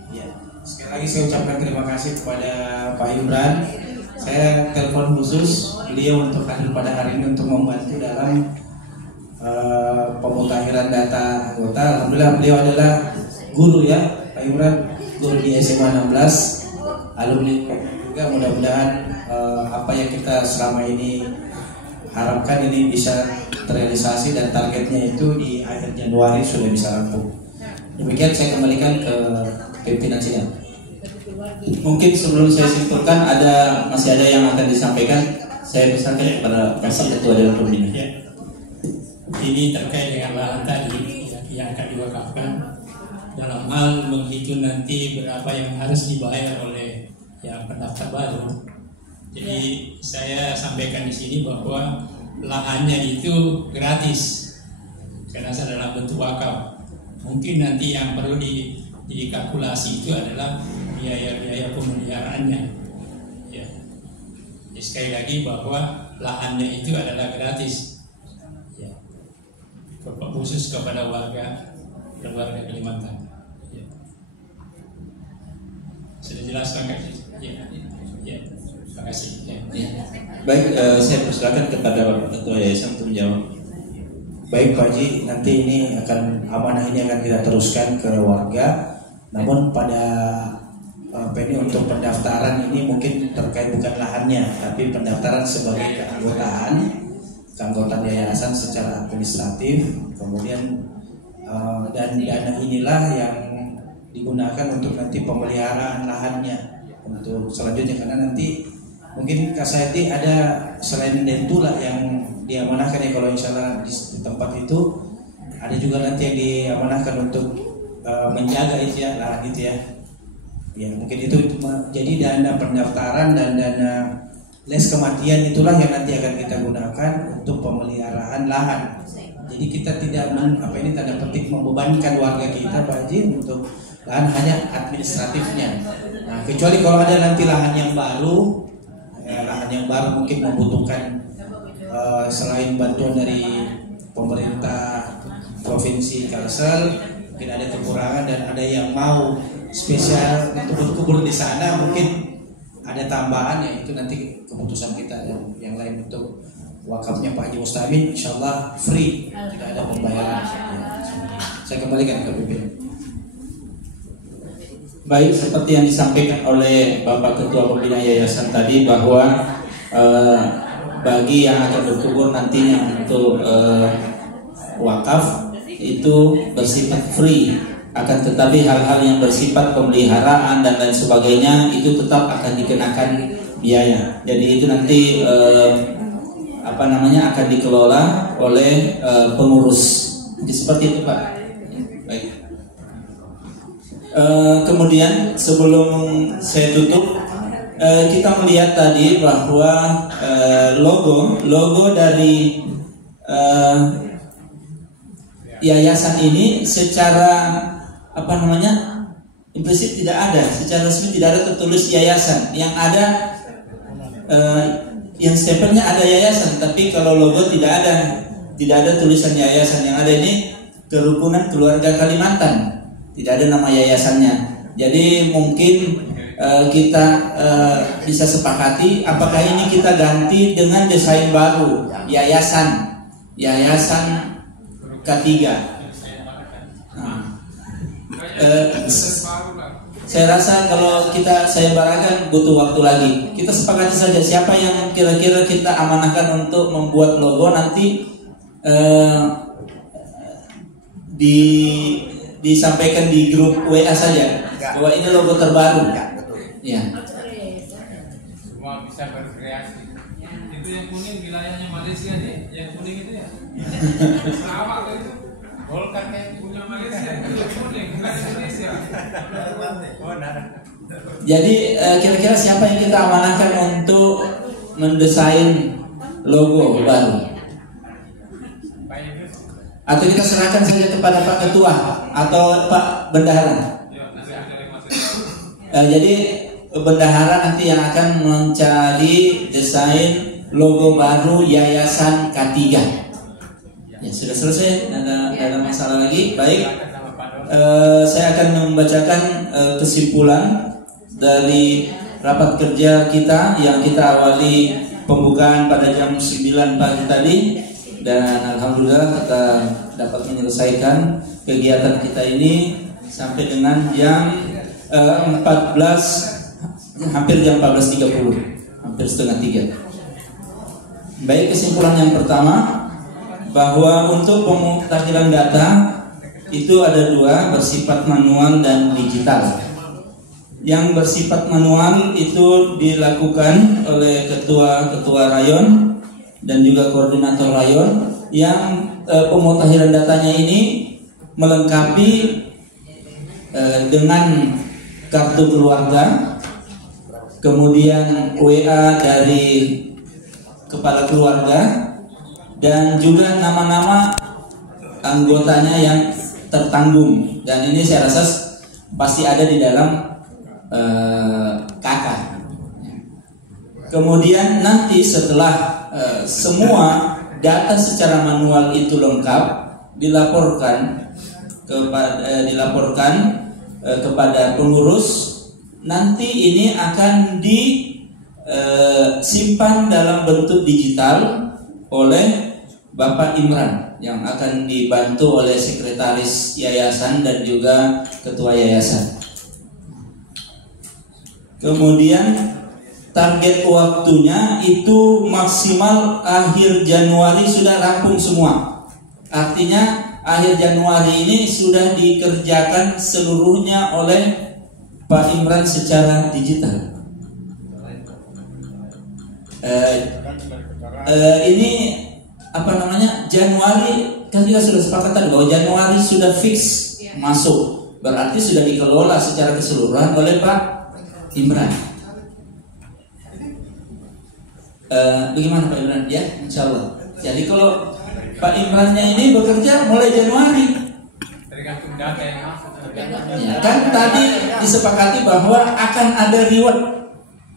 Ya. Sekali lagi saya ucapkan terima kasih kepada Pak Imran. Saya telepon khusus beliau untuk hadir pada hari ini untuk membantu dalam pemutakhiran data anggota. Alhamdulillah beliau adalah guru ya, Pak Imran, guru di SMA 16, alumni juga. Mudah-mudahan apa yang kita selama ini harapkan ini bisa terrealisasi dan targetnya itu di akhir Januari sudah bisa rampung. Demikian saya kembalikan ke pimpinan sidang. Mungkin sebelum saya simpulkan masih ada yang akan disampaikan. Saya persilakan kepada Pak Ketua Dewan Pembina. Ya. Ini terkait dengan lahan tadi yang akan diwakafkan dalam hal menghitung nanti berapa yang harus dibayar oleh yang pendaftar baru. Jadi saya sampaikan di sini bahwa lahannya itu gratis karena dalam bentuk wakaf. Mungkin nanti yang perlu dikalkulasi itu adalah biaya-biaya pemeliharaannya. Ya. Jadi sekali lagi bahwa lahannya itu adalah gratis. Ya. Khusus kepada warga keluarga Kalimantan. Ya. Sudah jelaskan kan? Ya. Ya. Terima kasih. Ya. Ya. Baik, saya persilakan kepada Bapak Ketua Yayasan untuk menjawab. Baik Pak Haji, nanti ini amanah ini akan kita teruskan ke warga. Namun pada ini untuk pendaftaran ini mungkin terkait bukan lahannya, tapi pendaftaran sebagai keanggotaan yayasan secara administratif. Kemudian dan dana inilah yang digunakan untuk nanti pemeliharaan lahannya untuk selanjutnya, karena nanti mungkin Kak Saiti ada selain Dentula yang diamanahkan ya, kalau insya Allah di tempat itu ada juga nanti yang diamanahkan untuk menjaga itu ya, lahan itu ya. Ya mungkin itu jadi dana pendaftaran dan dana les kematian itulah yang nanti akan kita gunakan untuk pemeliharaan lahan. Jadi kita tidak tanda petik membebankan warga kita Pak Haji untuk lahan, hanya administratifnya. Nah kecuali kalau ada nanti lahan yang baru mungkin membutuhkan selain bantuan dari pemerintah provinsi Kalsel, mungkin ada kekurangan dan ada yang mau spesial untuk berkebun di sana, mungkin ada tambahan ya, itu nanti keputusan kita. Yang lain untuk wakafnya Pak Haji Mustamin insyaallah free, tidak ada pembayaran. Saya kembalikan ke Pimpin. Baik, seperti yang disampaikan oleh Bapak Ketua Pembina Yayasan tadi, bahwa bagi yang akan berkubur nantinya untuk wakaf itu bersifat free, akan tetapi hal-hal yang bersifat pemeliharaan dan lain sebagainya itu tetap akan dikenakan biaya. Jadi itu nanti akan dikelola oleh pengurus. Jadi seperti itu Pak. Baik. Kemudian sebelum saya tutup, kita melihat tadi bahwa logo dari yayasan ini secara implisit tidak ada, secara resmi tidak ada tertulis yayasan. Yang ada yang stempelnya ada yayasan, tapi kalau logo tidak ada tulisan yayasan. Yang ada ini Kerukunan Keluarga Kalimantan, tidak ada nama yayasannya. Jadi mungkin kita bisa sepakati apakah ini kita ganti dengan desain baru, yayasan K3. Saya rasa kalau saya barakan butuh waktu lagi. Kita sepakati saja siapa yang kira-kira kita amanahkan untuk membuat logo, nanti disampaikan di grup WA saja bahwa ini logo terbaru. Ya. Semua bisa berkreasi. Itu yang kuning wilayahnya Malaysia nih, yang kuning itu ya. Sarawak itu. Golkar yang punya Malaysia itu kuning, bukan Indonesia. Jadi kira-kira siapa yang kita amanahkan untuk mendesain logo baru? Atau kita serahkan saja kepada Pak Ketua atau Pak Bendahara? Jadi Bendahara nanti yang akan mencari desain logo baru Yayasan K3. Ya, sudah selesai, ada masalah lagi. Baik, saya akan membacakan kesimpulan dari rapat kerja kita yang kita awali pembukaan pada jam 9 pagi tadi. Dan alhamdulillah kita dapat menyelesaikan kegiatan kita ini sampai dengan jam 14, hampir jam 14.30, hampir setengah 3. Baik, kesimpulan yang pertama, bahwa untuk pemutahiran data itu ada dua, bersifat manual dan digital. Yang bersifat manual itu dilakukan oleh ketua rayon dan juga koordinator rayon, yang pemutahiran datanya ini melengkapi dengan kartu keluarga, kemudian WA dari kepala keluarga, dan juga nama-nama anggotanya yang tertanggung. Dan ini saya rasa pasti ada di dalam KK. Kemudian nanti setelah semua data secara manual itu lengkap, dilaporkan kepada pengurus. Nanti ini akan disimpan dalam bentuk digital oleh Bapak Imran. yang akan dibantu oleh sekretaris yayasan dan juga ketua yayasan. Kemudian target waktunya itu maksimal akhir Januari sudah rampung semua. Artinya akhir Januari ini sudah dikerjakan seluruhnya oleh Pak Imran secara digital. Ini apa namanya, Januari kan kita sudah sepakat tadi bahwa Januari sudah fix masuk, berarti sudah dikelola secara keseluruhan oleh Pak Imran. Bagaimana Pak Imran? Ya, insya Allah. Jadi kalau Pak Imrannya ini bekerja mulai Januari. Tergantung data yang masuk. Ya, kan tadi disepakati bahwa akan ada reward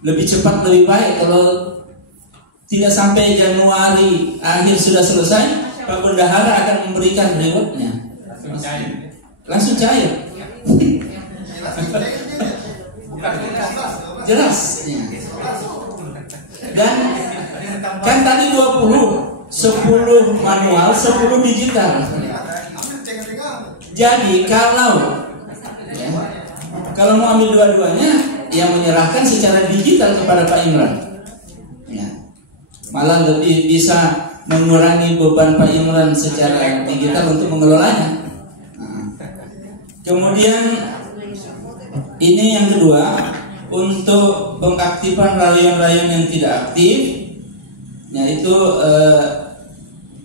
lebih cepat lebih baik. Kalau tidak sampai Januari akhir sudah selesai, Pak Bendahara akan memberikan rewardnya. Langsung cair. Jelas. Dan kan tadi 20, 10 manual, 10 digital. Jadi kalau mau ambil dua-duanya, yang menyerahkan secara digital kepada Pak Imran. Ya. Malah lebih bisa mengurangi beban Pak Imran secara digital untuk mengelolanya. Kemudian ini yang kedua, untuk pengaktifan rayon-rayon yang tidak aktif, yaitu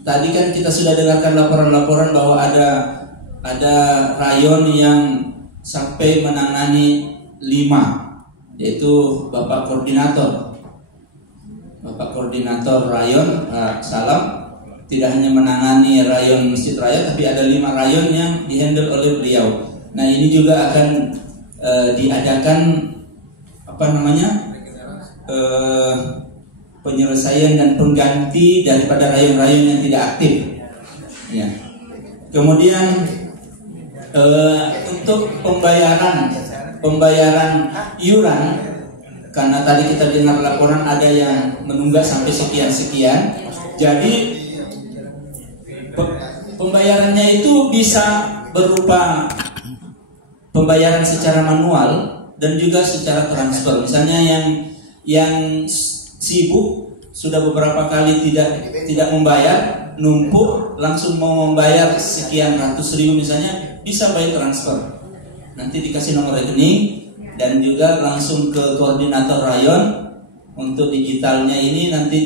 tadi kan kita sudah dengarkan laporan-laporan bahwa ada rayon yang sampai menangani 5, yaitu Bapak Koordinator Rayon Salam tidak hanya menangani rayon Masjid Raya, tapi ada 5 rayon yang dihandle oleh beliau. Nah ini juga akan diadakan penyelesaian dan pengganti daripada rayon-rayon yang tidak aktif. Ya. Kemudian untuk pembayaran iuran, karena tadi kita dengar laporan ada yang menunggak sampai sekian-sekian. Jadi pembayarannya itu bisa berupa pembayaran secara manual dan juga secara transfer. Misalnya yang sibuk sudah beberapa kali tidak membayar, numpuk, langsung mau membayar sekian ratus ribu misalnya, bisa bayar transfer. Nanti dikasih nomor rekening dan juga langsung ke koordinator rayon. Untuk digitalnya ini nanti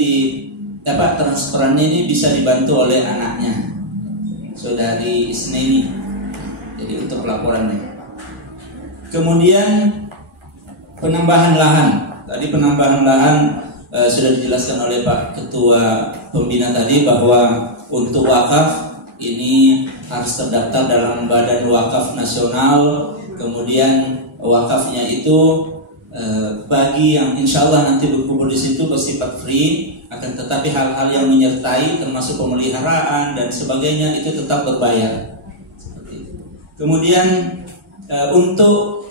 transferannya ini bisa dibantu oleh anaknya, Saudari Isneni. Jadi untuk pelaporannya. Kemudian penambahan lahan. Tadi penambahan lahan sudah dijelaskan oleh Pak Ketua Pembina tadi bahwa untuk wakaf ini harus terdaftar dalam Badan Wakaf Nasional. Kemudian wakafnya itu bagi yang insya Allah nanti berkubur di situ bersifat free, akan tetapi hal-hal yang menyertai termasuk pemeliharaan dan sebagainya itu tetap berbayar. Seperti itu. Kemudian untuk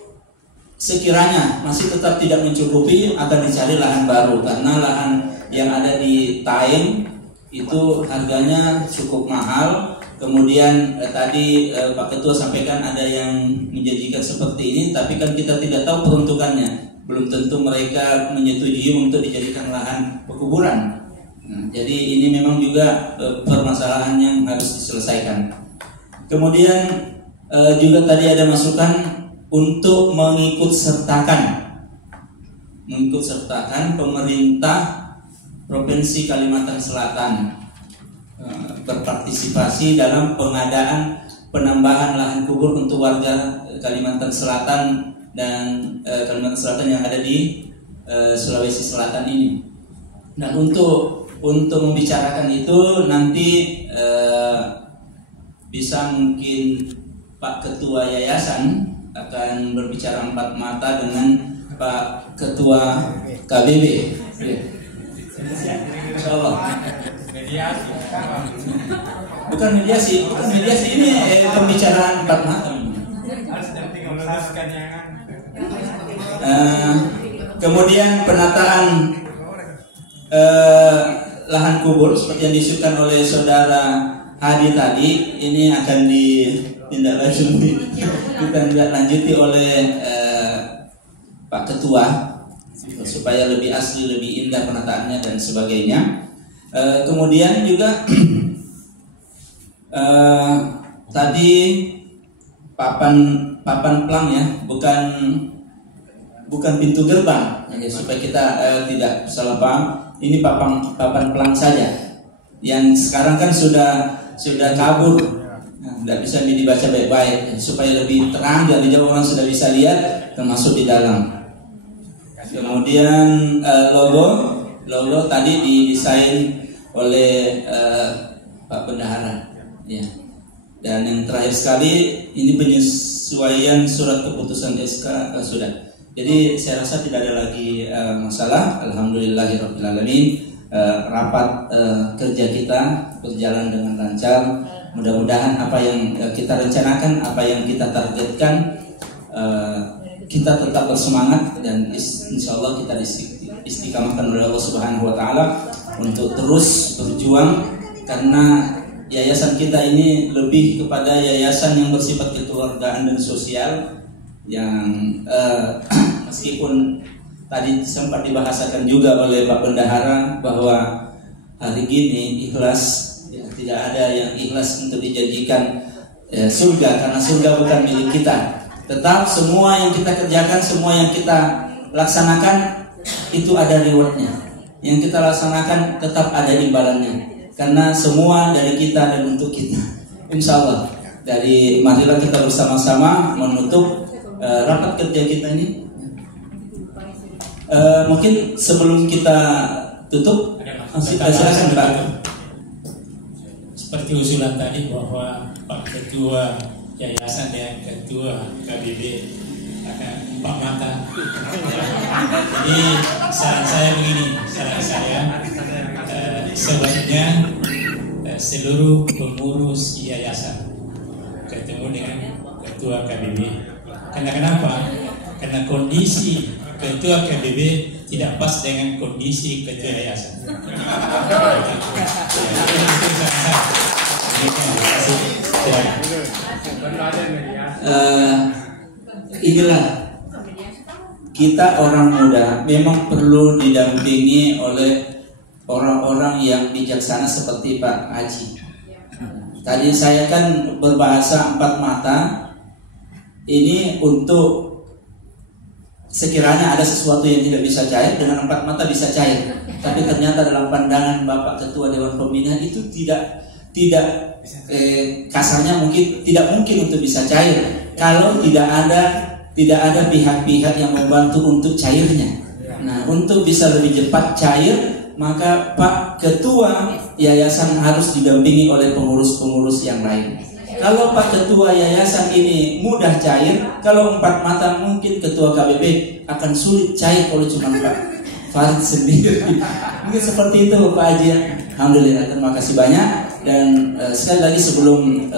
sekiranya masih tetap tidak mencukupi, akan dicari lahan baru, karena lahan yang ada di Taim itu harganya cukup mahal. Kemudian tadi Pak Ketua sampaikan ada yang menjanjikan seperti ini, tapi kan kita tidak tahu peruntukannya. Belum tentu mereka menyetujui untuk dijadikan lahan pekuburan. Jadi ini memang juga permasalahan yang harus diselesaikan. Kemudian juga tadi ada masukan untuk mengikut sertakan pemerintah Provinsi Kalimantan Selatan berpartisipasi dalam pengadaan penambahan lahan kubur untuk warga Kalimantan Selatan dan Kalimantan Selatan yang ada di Sulawesi Selatan ini. Dan untuk membicarakan itu nanti bisa mungkin Pak Ketua Yayasan akan berbicara 4 mata dengan Pak Ketua KBB. Insyaallah. Mediasi. Bukan mediasi ini pembicaraan 4 mata. Kemudian penataan lahan kubur seperti yang disusun oleh Saudara Hadi tadi ini akan ditindaklanjuti oleh Pak Ketua supaya lebih asli, lebih indah penataannya dan sebagainya. Kemudian juga tadi papan plang ya, bukan pintu gerbang ya, supaya kita tidak salah paham. Ini papan plang saja yang sekarang kan sudah kabur, tidak bisa dibaca baik-baik supaya lebih terang dan jauh orang sudah bisa lihat termasuk di dalam. Kemudian logo tadi didesain oleh Pak Bendahara ya. Dan yang terakhir sekali ini penyesuaian surat keputusan SK sudah. Jadi saya rasa tidak ada lagi masalah. Alhamdulillahirobbilalamin. Rapat kerja kita berjalan dengan lancar. Mudah-mudahan apa yang kita rencanakan, apa yang kita targetkan, kita tetap bersemangat dan insya Allah kita istiqamahkan oleh Allah Subhanahu Wa Taala untuk terus berjuang, karena yayasan kita ini lebih kepada yayasan yang bersifat kekeluargaan dan sosial yang meskipun tadi sempat dibahasakan juga oleh Pak Bendahara bahwa hari ini ikhlas ya, tidak ada yang ikhlas untuk dijanjikan surga, karena surga bukan milik kita. Tetap semua yang kita kerjakan, semua yang kita laksanakan itu ada rewardnya. Yang kita laksanakan tetap ada imbalannya, karena semua dari kita dan untuk kita. Insya Allah. Dari marilah kita bersama-sama menutup rapat kerja kita ini. Mungkin sebelum kita tutup, silakan Pak. Seperti usulan tadi bahwa Pak Ketua Yayasan dan Ketua KBB akan 4 mata. Jadi saran saya begini, sebaiknya seluruh pengurus yayasan ketemu dengan Ketua KBB. Karena kenapa? Karena kondisi Ketua KBB tidak pas dengan kondisi Ketua Yayasan. Inilah kita orang muda memang perlu didampingi oleh orang-orang yang bijaksana seperti Pak Haji. Tadi saya kan berbahasa 4 mata. Ini untuk sekiranya ada sesuatu yang tidak bisa cair, dengan 4 mata bisa cair. Tapi ternyata dalam pandangan Bapak Ketua Dewan Pembina itu tidak kasarnya mungkin tidak mungkin untuk bisa cair kalau tidak ada pihak-pihak yang membantu untuk cairnya. Nah, untuk bisa lebih cepat cair, maka Pak Ketua Yayasan harus didampingi oleh pengurus-pengurus yang lain. Kalau Pak Ketua Yayasan ini mudah cair, kalau 4 mata mungkin Ketua KBB akan sulit cair kalau cuma Pak Farid sendiri. Mungkin seperti itu Pak Haji. Alhamdulillah, terima kasih banyak. Dan sekali lagi sebelum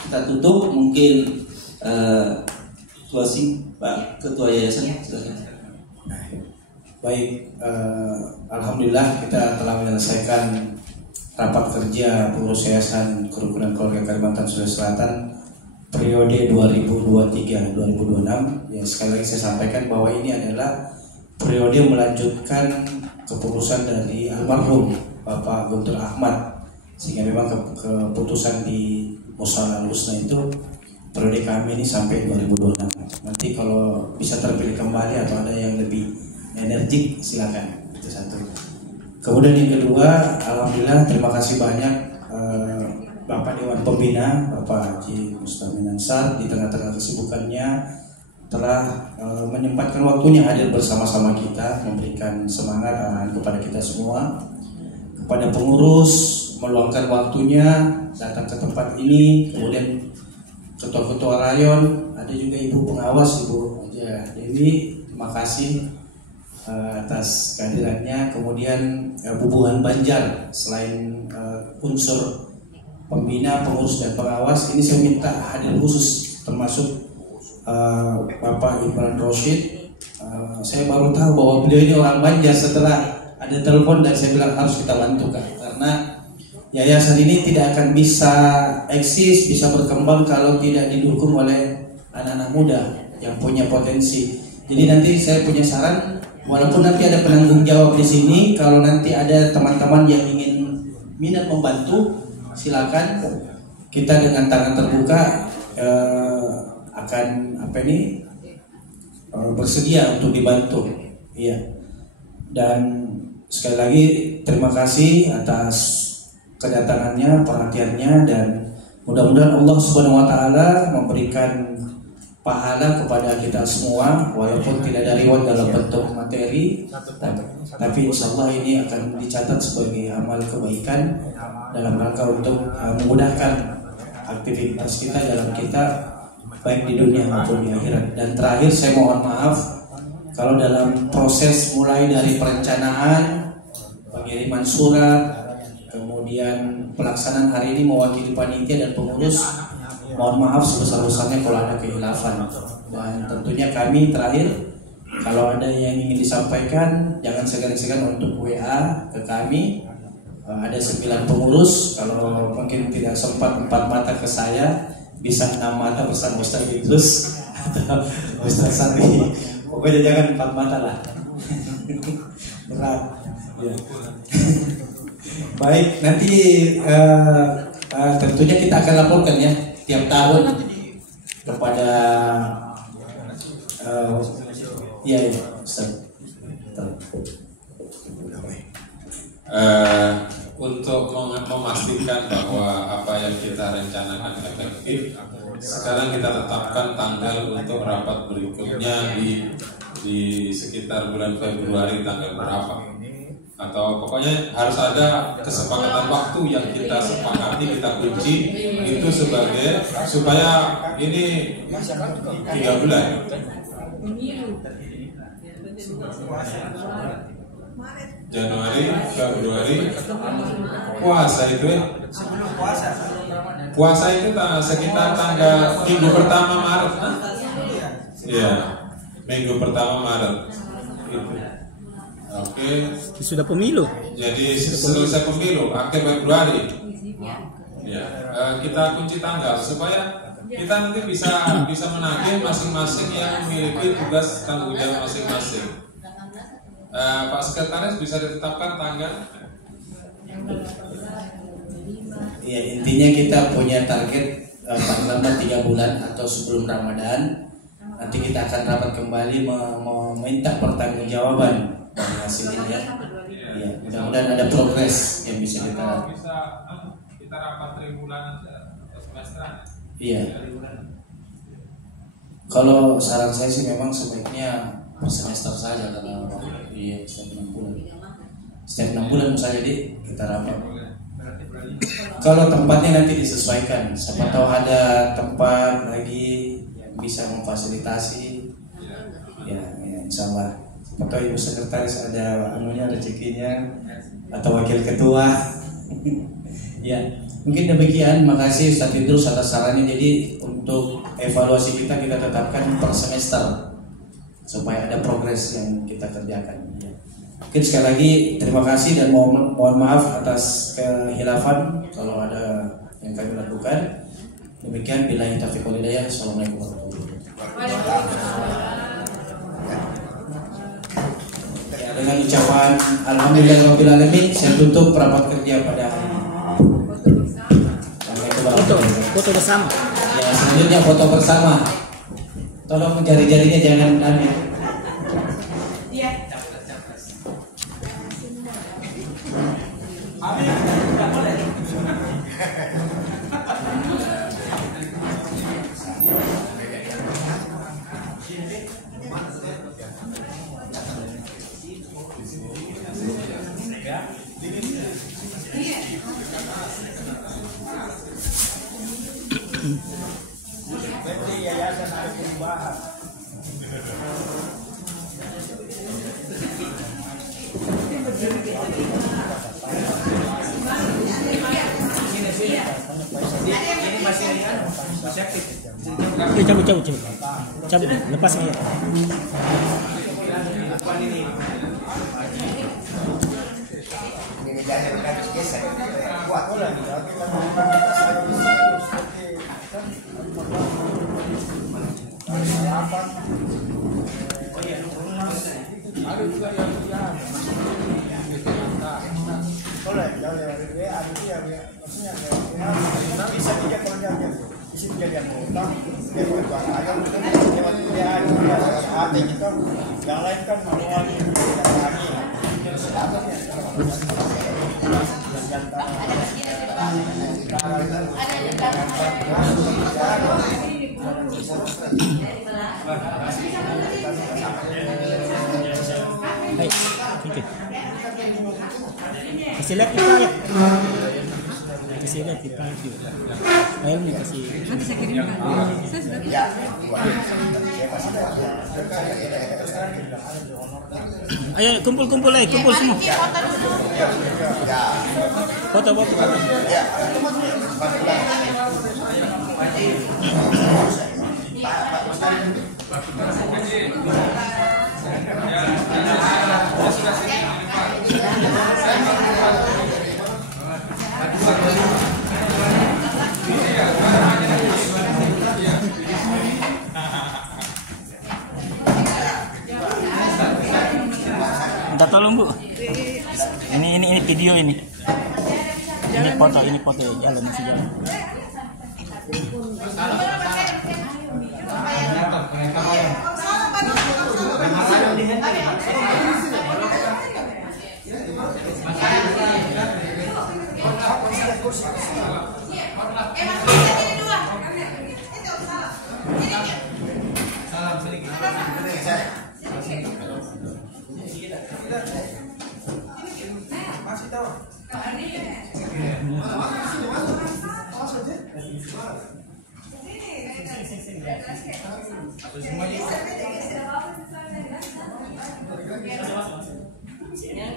kita tutup, mungkin closing Pak Ketua Yayasan. Baik, alhamdulillah kita telah menyelesaikan rapat kerja pengurus Yayasan Kerukunan Keluarga Kalimantan Sulawesi Selatan periode 2023-2026. Ya, sekali lagi saya sampaikan bahwa ini adalah periode melanjutkan keputusan dari almarhum Bapak Guntur Ahmad, sehingga memang keputusan di Musyawarah Al-Husna itu periode kami ini sampai 2026. Nanti kalau bisa terpilih kembali atau ada yang lebih energik silakan. Itu satu. Kemudian yang kedua, alhamdulillah terima kasih banyak Bapak Dewan Pembina, Bapak Haji Mustamin Ansar, di tengah-tengah kesibukannya telah menyempatkan waktunya hadir bersama-sama kita, memberikan semangat arahan kepada kita semua. Kepada pengurus, meluangkan waktunya datang ke tempat ini. Kemudian ketua-ketua rayon, ada juga ibu pengawas, Ibu Haja Dewi, terima kasih atas kehadirannya. Kemudian Bubuhan Banjar, selain unsur pembina, pengurus dan pengawas, ini saya minta hadir khusus, termasuk Bapak Imran Rosyid. Saya baru tahu bahwa beliau ini orang Banjar setelah ada telepon dan saya bilang harus kita bantu Kak, karena yayasan ini tidak akan bisa eksis, bisa berkembang kalau tidak didukung oleh anak-anak muda yang punya potensi. Jadi nanti saya punya saran, walaupun nanti ada penanggung jawab di sini, kalau nanti ada teman-teman yang ingin minat membantu, silakan. Kita dengan tangan terbuka akan bersedia untuk dibantu. Iya. Dan sekali lagi terima kasih atas kedatangannya, perhatiannya, dan mudah-mudahan Allah Subhanahu wa taala memberikan pahala kepada kita semua, walaupun tidak ada reward dalam bentuk materi, tapi insya Allah ini akan dicatat sebagai amal kebaikan dalam rangka untuk memudahkan aktivitas kita dalam kita, baik di dunia maupun di akhirat. Dan terakhir saya mohon maaf kalau dalam proses mulai dari perencanaan, pengiriman surat, kemudian pelaksanaan hari ini mewakili panitia dan pengurus, mohon maaf sebesar-besarnya kalau ada kehilafan. Dan tentunya kami terakhir, kalau ada yang ingin disampaikan, jangan segan-segan untuk WA ke kami. Ada 9 pengurus, kalau mungkin tidak sempat 4 mata ke saya, bisa 6 mata bersama Ustaz Idrus atau Ustaz Sari. Pokoknya jangan 4 mata lah. Berat. Ya. Baik, nanti tentunya kita akan laporkan ya tiap tahun kepada Ustaz. Untuk memastikan bahwa apa yang kita rencanakan efektif, sekarang kita tetapkan tanggal untuk rapat berikutnya di sekitar bulan Februari, tanggal berapa, atau pokoknya harus ada kesepakatan waktu yang kita sepakati, kita kunci itu sebagai supaya ini 3 bulan. Januari, Februari, puasa itu ya. Puasa itu sekitar tanggal minggu pertama Maret. Iya, minggu pertama Maret. Gitu. Oke. Sudah pemilu. Jadi selesai pemilu akhir Februari. Ya, kita kunci tanggal supaya kita nanti bisa menagih masing-masing yang memiliki tugas tanggung jawab masing-masing. Pak Sekretaris bisa ditetapkan tanggal? Ya, intinya kita punya target paling lambat 3 bulan atau sebelum Ramadan. Nanti kita akan rapat kembali meminta pertanggungjawaban dari hasilnya ya. Ya, mudah-mudahan ada progres yang bisa kita rapat 3 bulan atau semesteran. Iya. Kalau saran saya sih memang sebaiknya per semester saja, karena setiap 6 bulan. Setiap 6 bulan saja kita rapat. Kalau tempatnya nanti disesuaikan, siapa tahu ada tempat lagi yang bisa memfasilitasi. Ya insya Allah. Siapa tahu Ibu Sekretaris ada rezekinya atau wakil ketua. Ya, mungkin demikian. Makasih Ustaz Idrus atas sarannya. Jadi untuk evaluasi kita tetapkan per semester supaya ada progres yang kita kerjakan. Mungkin sekali lagi terima kasih dan mohon maaf atas kehilafan kalau ada yang kami lakukan. Demikian, billahi taufiq wal hidayah. Assalamualaikum warahmatullahi wabarakatuh. Dengan ucapan alhamdulillahirabbil alamin, saya tutup rapat kerja pada hari ini. Foto bersama. Ya, selanjutnya foto bersama. Tolong jari-jarinya jangan aneh. Iya. Yayasan ada perubahan. Ini masih aktif. Cabut, lepas aja. Ini dari kasus geser. Kuat. Ada juga yang boleh, ada dia maksudnya bisa dia kerja bisa kejadian utang, dia bukan ayam itu dia ada gitu, yang lain kan manual lagi. Kasih lihat kita. Kasih lihat kita. Ayo nih kasih. Nanti saya kirimkan. Saya sudah kirim. Ayo kumpul lagi, kumpul semua. Foto. Minta tolong Bu. Ini video ini. Ini foto jalan masih jalan. Masih tahu. Senyum.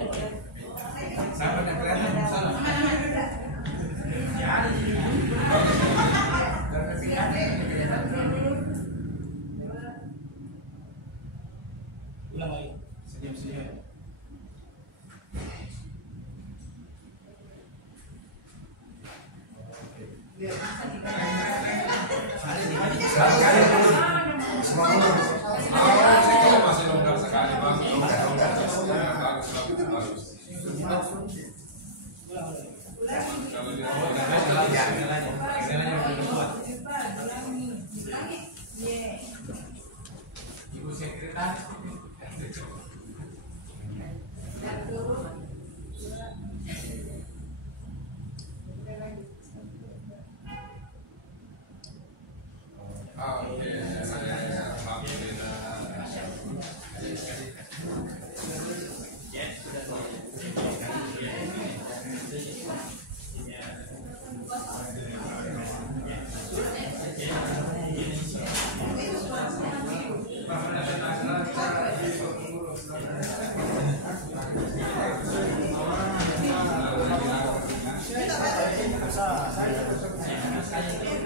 Masih longgar sekali Bang. Ibu sekretaris. Saya